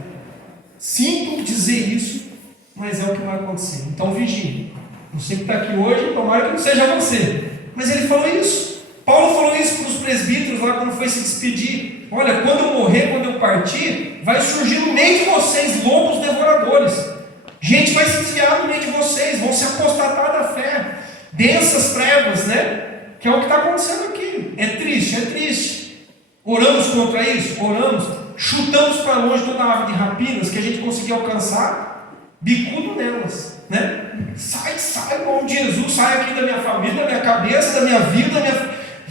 Sinto dizer isso, mas é o que vai acontecer. Então vigie. Você que está aqui hoje, tomara que não seja você. Mas ele falou isso. Paulo falou isso para os presbíteros lá quando foi se despedir. Olha, quando eu morrer, quando eu partir, vai surgir no meio de vocês lobos devoradores. Gente vai se desviar no meio de vocês, vão se apostatar da fé. Densas trevas, né? Que é o que está acontecendo aqui. É triste. Oramos contra isso? Oramos. Chutamos para longe toda a árvore de rapinas que a gente conseguia alcançar, bicudo nelas, né? Sai, em nome de Jesus, sai aqui da minha família, da minha cabeça, da minha vida,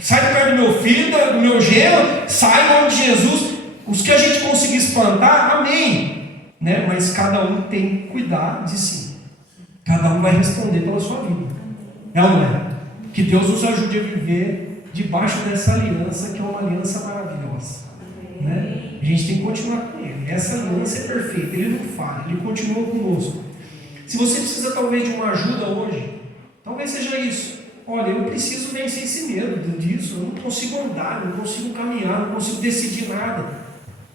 sai de perto do meu filho, do meu genro, sai em nome de Jesus. Os que a gente conseguir espantar, amém, né? Mas cada um tem que cuidar de si. Cada um vai responder pela sua vida. É ou não é? Que Deus nos ajude a viver debaixo dessa aliança, que é uma aliança maravilhosa, né? A gente tem que continuar com Ele. Essa aliança é perfeita, Ele não falha, Ele continua conosco. Se você precisa talvez de uma ajuda hoje, talvez seja isso. Olha, eu preciso vencer esse medo disso, eu não consigo andar, eu não consigo caminhar, não consigo decidir nada.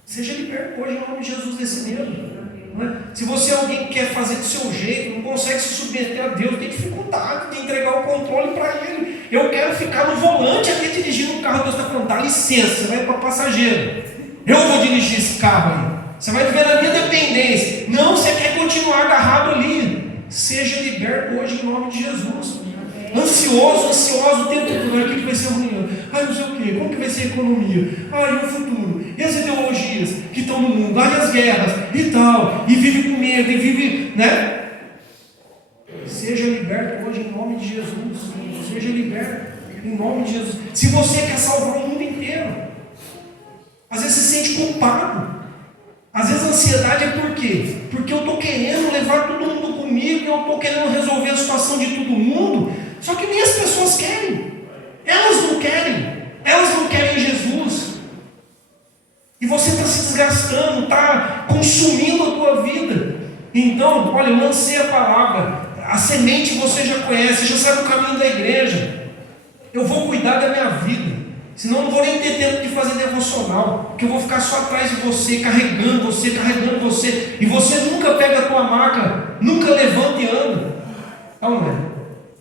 Seja liberto hoje em nome de Jesus desse medo. Não é? Se você é alguém que quer fazer do seu jeito, não consegue se submeter a Deus, tem dificuldade de entregar o controle para Ele. Eu quero ficar no volante aqui dirigindo um carro, Deus está falando, dá licença, você vai para passageiro. Eu vou dirigir esse carro aí. Você vai viver na minha dependência. Não, você quer continuar agarrado ali. Seja liberto hoje em nome de Jesus. Ansioso o tempo todo. O que vai ser amanhã? Não sei o quê. Como que vai ser a economia? E o futuro? E as ideologias que estão no mundo? E as guerras e tal. E vive com medo, e vive, né? Seja liberto hoje. hoje, em nome de Jesus. Seja liberto, em nome de Jesus. Se você quer salvar o mundo inteiro, às vezes se sente culpado. Às vezes a ansiedade é por quê? Porque eu estou querendo levar todo mundo comigo, eu estou querendo resolver a situação de todo mundo, só que nem as pessoas querem. Elas não querem Jesus. E você está se desgastando, está consumindo a tua vida. Então, olha, eu lancei a palavra, a semente você já conhece, já sabe o caminho da igreja. Eu vou cuidar da minha vida, senão eu não vou nem ter tempo de fazer devocional, porque eu vou ficar só atrás de você, carregando você, e você nunca pega a tua maca, nunca levanta e anda.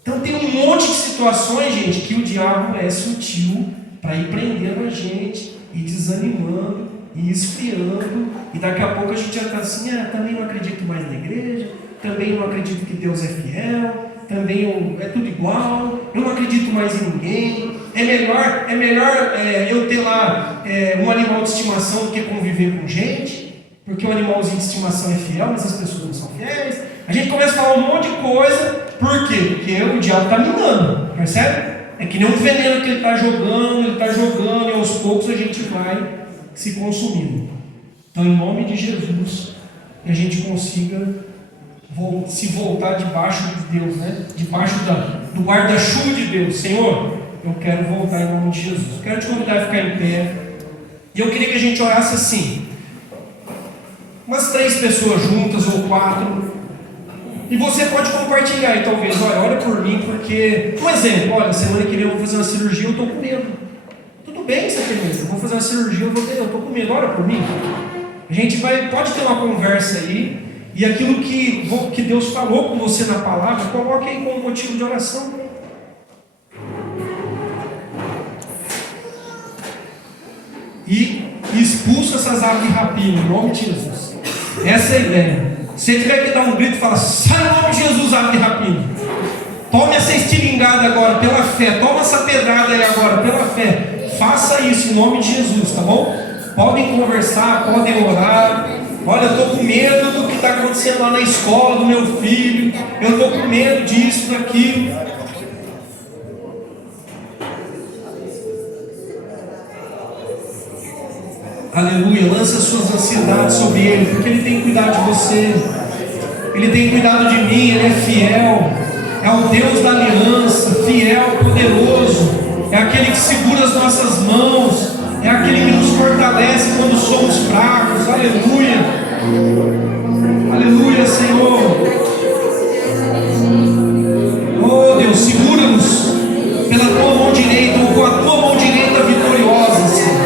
Então tem um monte de situações, gente, que o diabo é sutil para ir prendendo a gente, e desanimando, e esfriando, e daqui a pouco a gente já está assim, também não acredito mais na igreja, também não acredito que Deus é fiel, também é tudo igual, eu não acredito mais em ninguém, é melhor eu ter lá um animal de estimação do que conviver com gente, porque o animalzinho de estimação é fiel, mas as pessoas não são fiéis. A gente começa a falar um monte de coisa, por quê? Porque o diabo está minando, percebe? É que nem um veneno que ele está jogando, e aos poucos a gente vai se consumindo. Então, em nome de Jesus, que a gente consiga se voltar debaixo de Deus, né? Debaixo do guarda-chuva de Deus. Senhor, eu quero voltar em nome de Jesus. Eu quero te convidar a ficar em pé. E eu queria que a gente orasse assim, umas 3 pessoas juntas ou 4. E você pode compartilhar aí, talvez, ora por mim, porque, um exemplo, olha, semana que vem eu vou fazer uma cirurgia, eu estou com medo. Tudo bem, você tem medo, eu vou fazer uma cirurgia, eu estou com medo, ora por mim. A gente pode ter uma conversa aí, e aquilo que Deus falou com você na palavra, coloque aí como motivo de oração. E expulsa essas aves de rapina, em nome de Jesus. Essa é a ideia. Se tiver que dar um grito, fala, sai em nome de Jesus, ave de rapina. Tome essa estilingada agora, pela fé. Toma essa pedrada aí agora, pela fé. Faça isso em nome de Jesus, tá bom? Podem conversar, podem orar. Olha, eu estou com medo do que está acontecendo lá na escola do meu filho. Eu estou com medo disso, daquilo. Aleluia, lança suas ansiedades sobre Ele, porque Ele tem cuidado de você, Ele tem cuidado de mim, Ele é fiel, é o Deus da aliança, fiel, poderoso, é aquele que segura as nossas mãos, é aquele que nos fortalece quando somos fracos. Aleluia, aleluia, Senhor. Oh Deus, segura-nos pela tua mão direita, ou com a tua mão direita vitoriosa, Senhor.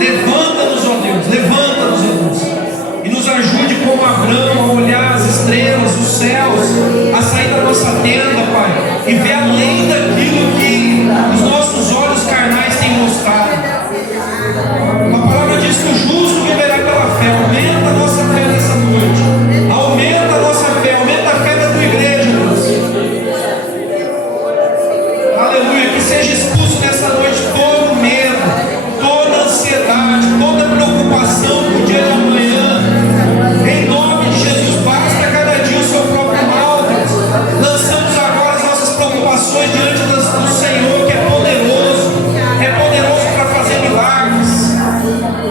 Levanta-nos, ó Deus, levanta-nos, ó Deus, e nos ajude como Abraão a olhar as estrelas, os céus, a sair da nossa tenda, Pai, e ver além daquilo que os nossos olhos carnais têm mostrado. A palavra diz que o justo viverá pela fé. Aumenta a nossa fé nessa noite, aumenta a nossa fé, aumenta a fé da tua igreja, Deus. Aleluia, que seja expulso nessa noite todo medo, toda ansiedade, toda preocupação com o dia de amanhã. Em nome de Jesus, basta cada dia o seu próprio mal, Deus. Lançamos agora as nossas preocupações diante do Senhor, que é poderoso para fazer milagres.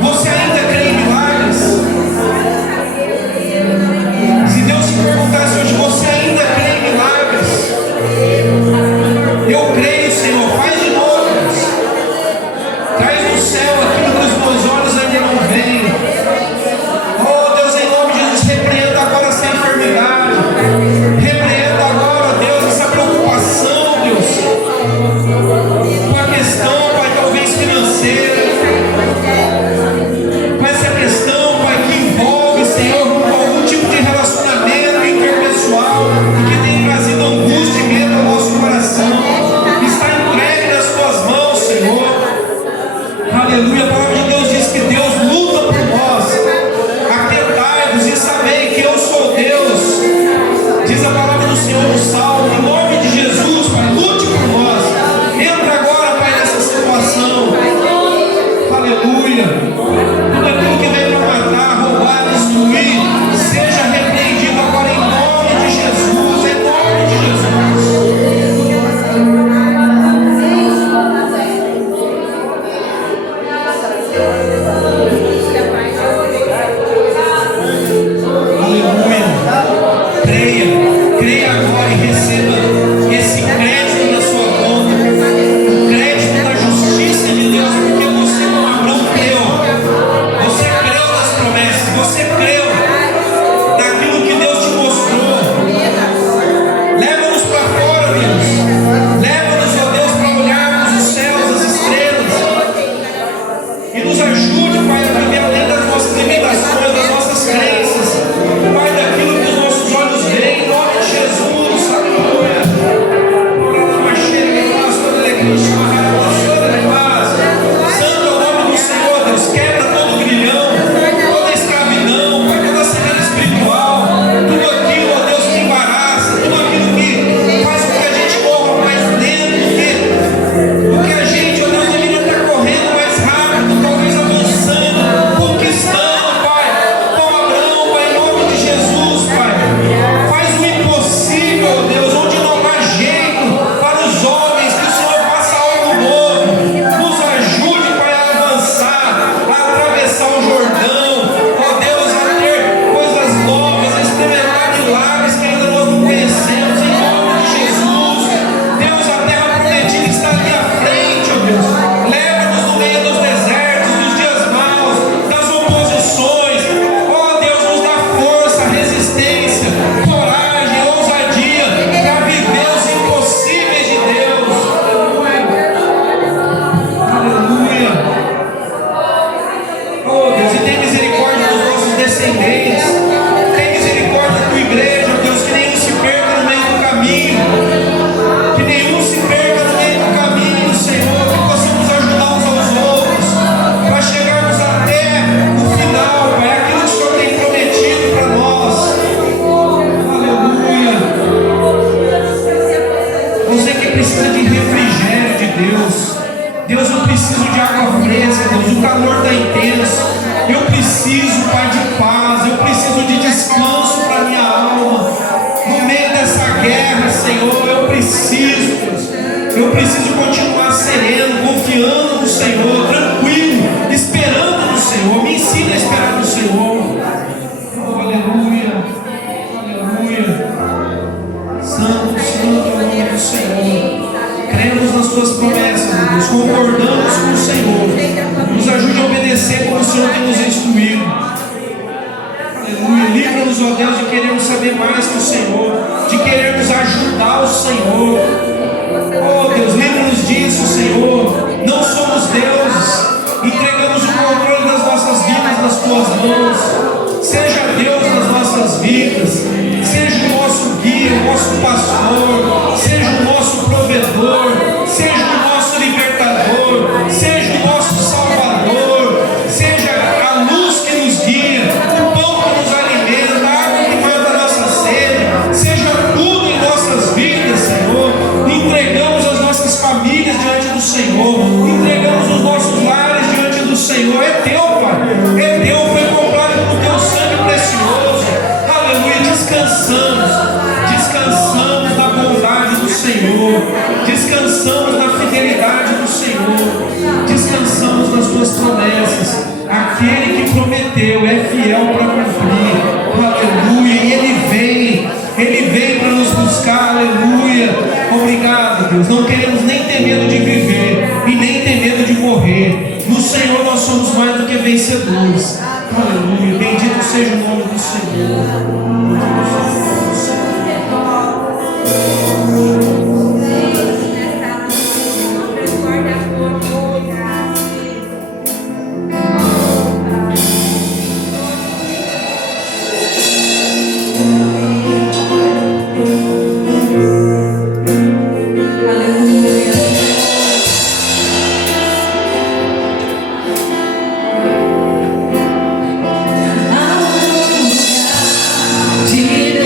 Você ainda crê em milagres? Se Deus te perguntasse hoje, você ainda crê em milagres? Eu creio, Senhor, faz de novo, Deus. Traz do céu aquilo que os meus olhos ainda não veem. Oh Deus, em nome de Jesus, repreenda agora essa enfermidade. Repreenda agora, Deus, essa preocupação, Deus, com a questão, Pai, talvez financeira, com essa questão, Pai, que envolve, Senhor, algum tipo de relacionamento interpessoal, que tem trazido angústia e medo ao nosso coração. Está entregue Santo é o nome do Senhor, Deus. Quebra todo grilhão, toda escravidão, Pai, toda cegueira espiritual, tudo aquilo, ó Deus, que embaraça, tudo aquilo que faz com que a gente corra mais lento do que a gente, ó Deus, deveria estar correndo mais rápido, talvez avançando, conquistando, Pai. Com Abraão, Pai, em nome de Jesus, Pai. Faz o impossível, ó Deus, onde não há jeito para os homens, que o Senhor faça algo novo. Nos ajude, Pai, a avançar, a atravessar o Jordão, ó Deus, a ter coisas novas, a experimentar milagres que ainda nós não conhecemos, em nome de Jesus. Deus, a terra prometida está ali à frente, ó Deus. Leva-nos no meio dos desertos, dos dias maus, das oposições. Ó Deus, nos dá força, resistência, coragem, ousadia para viver os impossíveis de Deus. Aleluia. Oh Deus, e tem misericórdia dos nossos descendentes. Tem misericórdia da tua igreja, oh Deus, que nenhum se perca no meio do caminho. Que nenhum se perca no meio do caminho, Senhor. Que possamos ajudar uns aos outros para chegarmos até o final, Pai, aquilo que o Senhor tem prometido para nós. Aleluia. Você que precisa de refrigério de Deus. Deus, eu preciso de água fresca, Deus. O calor está intenso. Eu preciso, Pai, de paz. Eu preciso de descanso para minha alma. No meio dessa guerra, Senhor, eu preciso, Deus. Eu preciso continuar sereno, confiando no Senhor, tranquilo, esperando no Senhor. Me ensina a esperar no Senhor. Oh, aleluia. Aleluia. Santo, santo é o nome do Senhor. Cremos nas tuas promessas, meu Deus. Concordamos com o Senhor. Nos ajude a obedecer como o Senhor tem nos instruído. Aleluia. Livra-nos, ó Deus, de querermos saber mais que o Senhor, de querermos ajudar o Senhor. Oh Deus, livra-nos disso, Senhor. Não somos deuses. Entregamos o controle das nossas vidas nas tuas mãos. Seja Deus nas nossas vidas. Seja o nosso guia, o nosso pastor. Seja o nosso provedor. Seja o nosso libertador. Seja o nosso salvador. Seja a luz que nos guia, o pão que nos alimenta, a água que mata a nossa sede. Seja tudo em nossas vidas, Senhor. Entregamos as nossas famílias diante do Senhor. Entregamos os nossos lares diante do Senhor. É teu, Pai. É teu. Foi comprado com teu sangue precioso. Aleluia. Descansamos. Descansamos na bondade do Senhor. Descansamos na fidelidade do Senhor. Descansamos nas tuas promessas. Aquele que prometeu é fiel para cumprir. Aleluia. E Ele vem para nos buscar. Aleluia. Obrigado, Deus. Não queremos nem ter medo de viver e nem ter medo de morrer. No Senhor nós somos mais do que vencedores. Aleluia. Bendito seja o nome do Senhor. Tira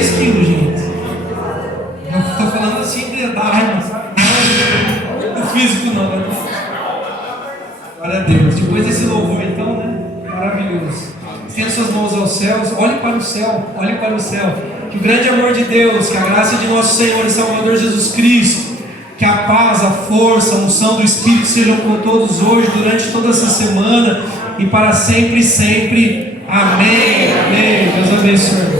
3 quilos, gente. Eu estou falando assim da arma, sabe? Não do físico, não. Né? Glória a Deus. Depois desse louvor, então, né? Maravilhoso. Estenda suas mãos aos céus. Olhe para o céu. Olhe para o céu. Que o grande amor de Deus, que a graça de nosso Senhor e Salvador Jesus Cristo, que a paz, a força, a unção do Espírito sejam com todos hoje, durante toda essa semana e para sempre e sempre. Amém. Amém. Deus abençoe.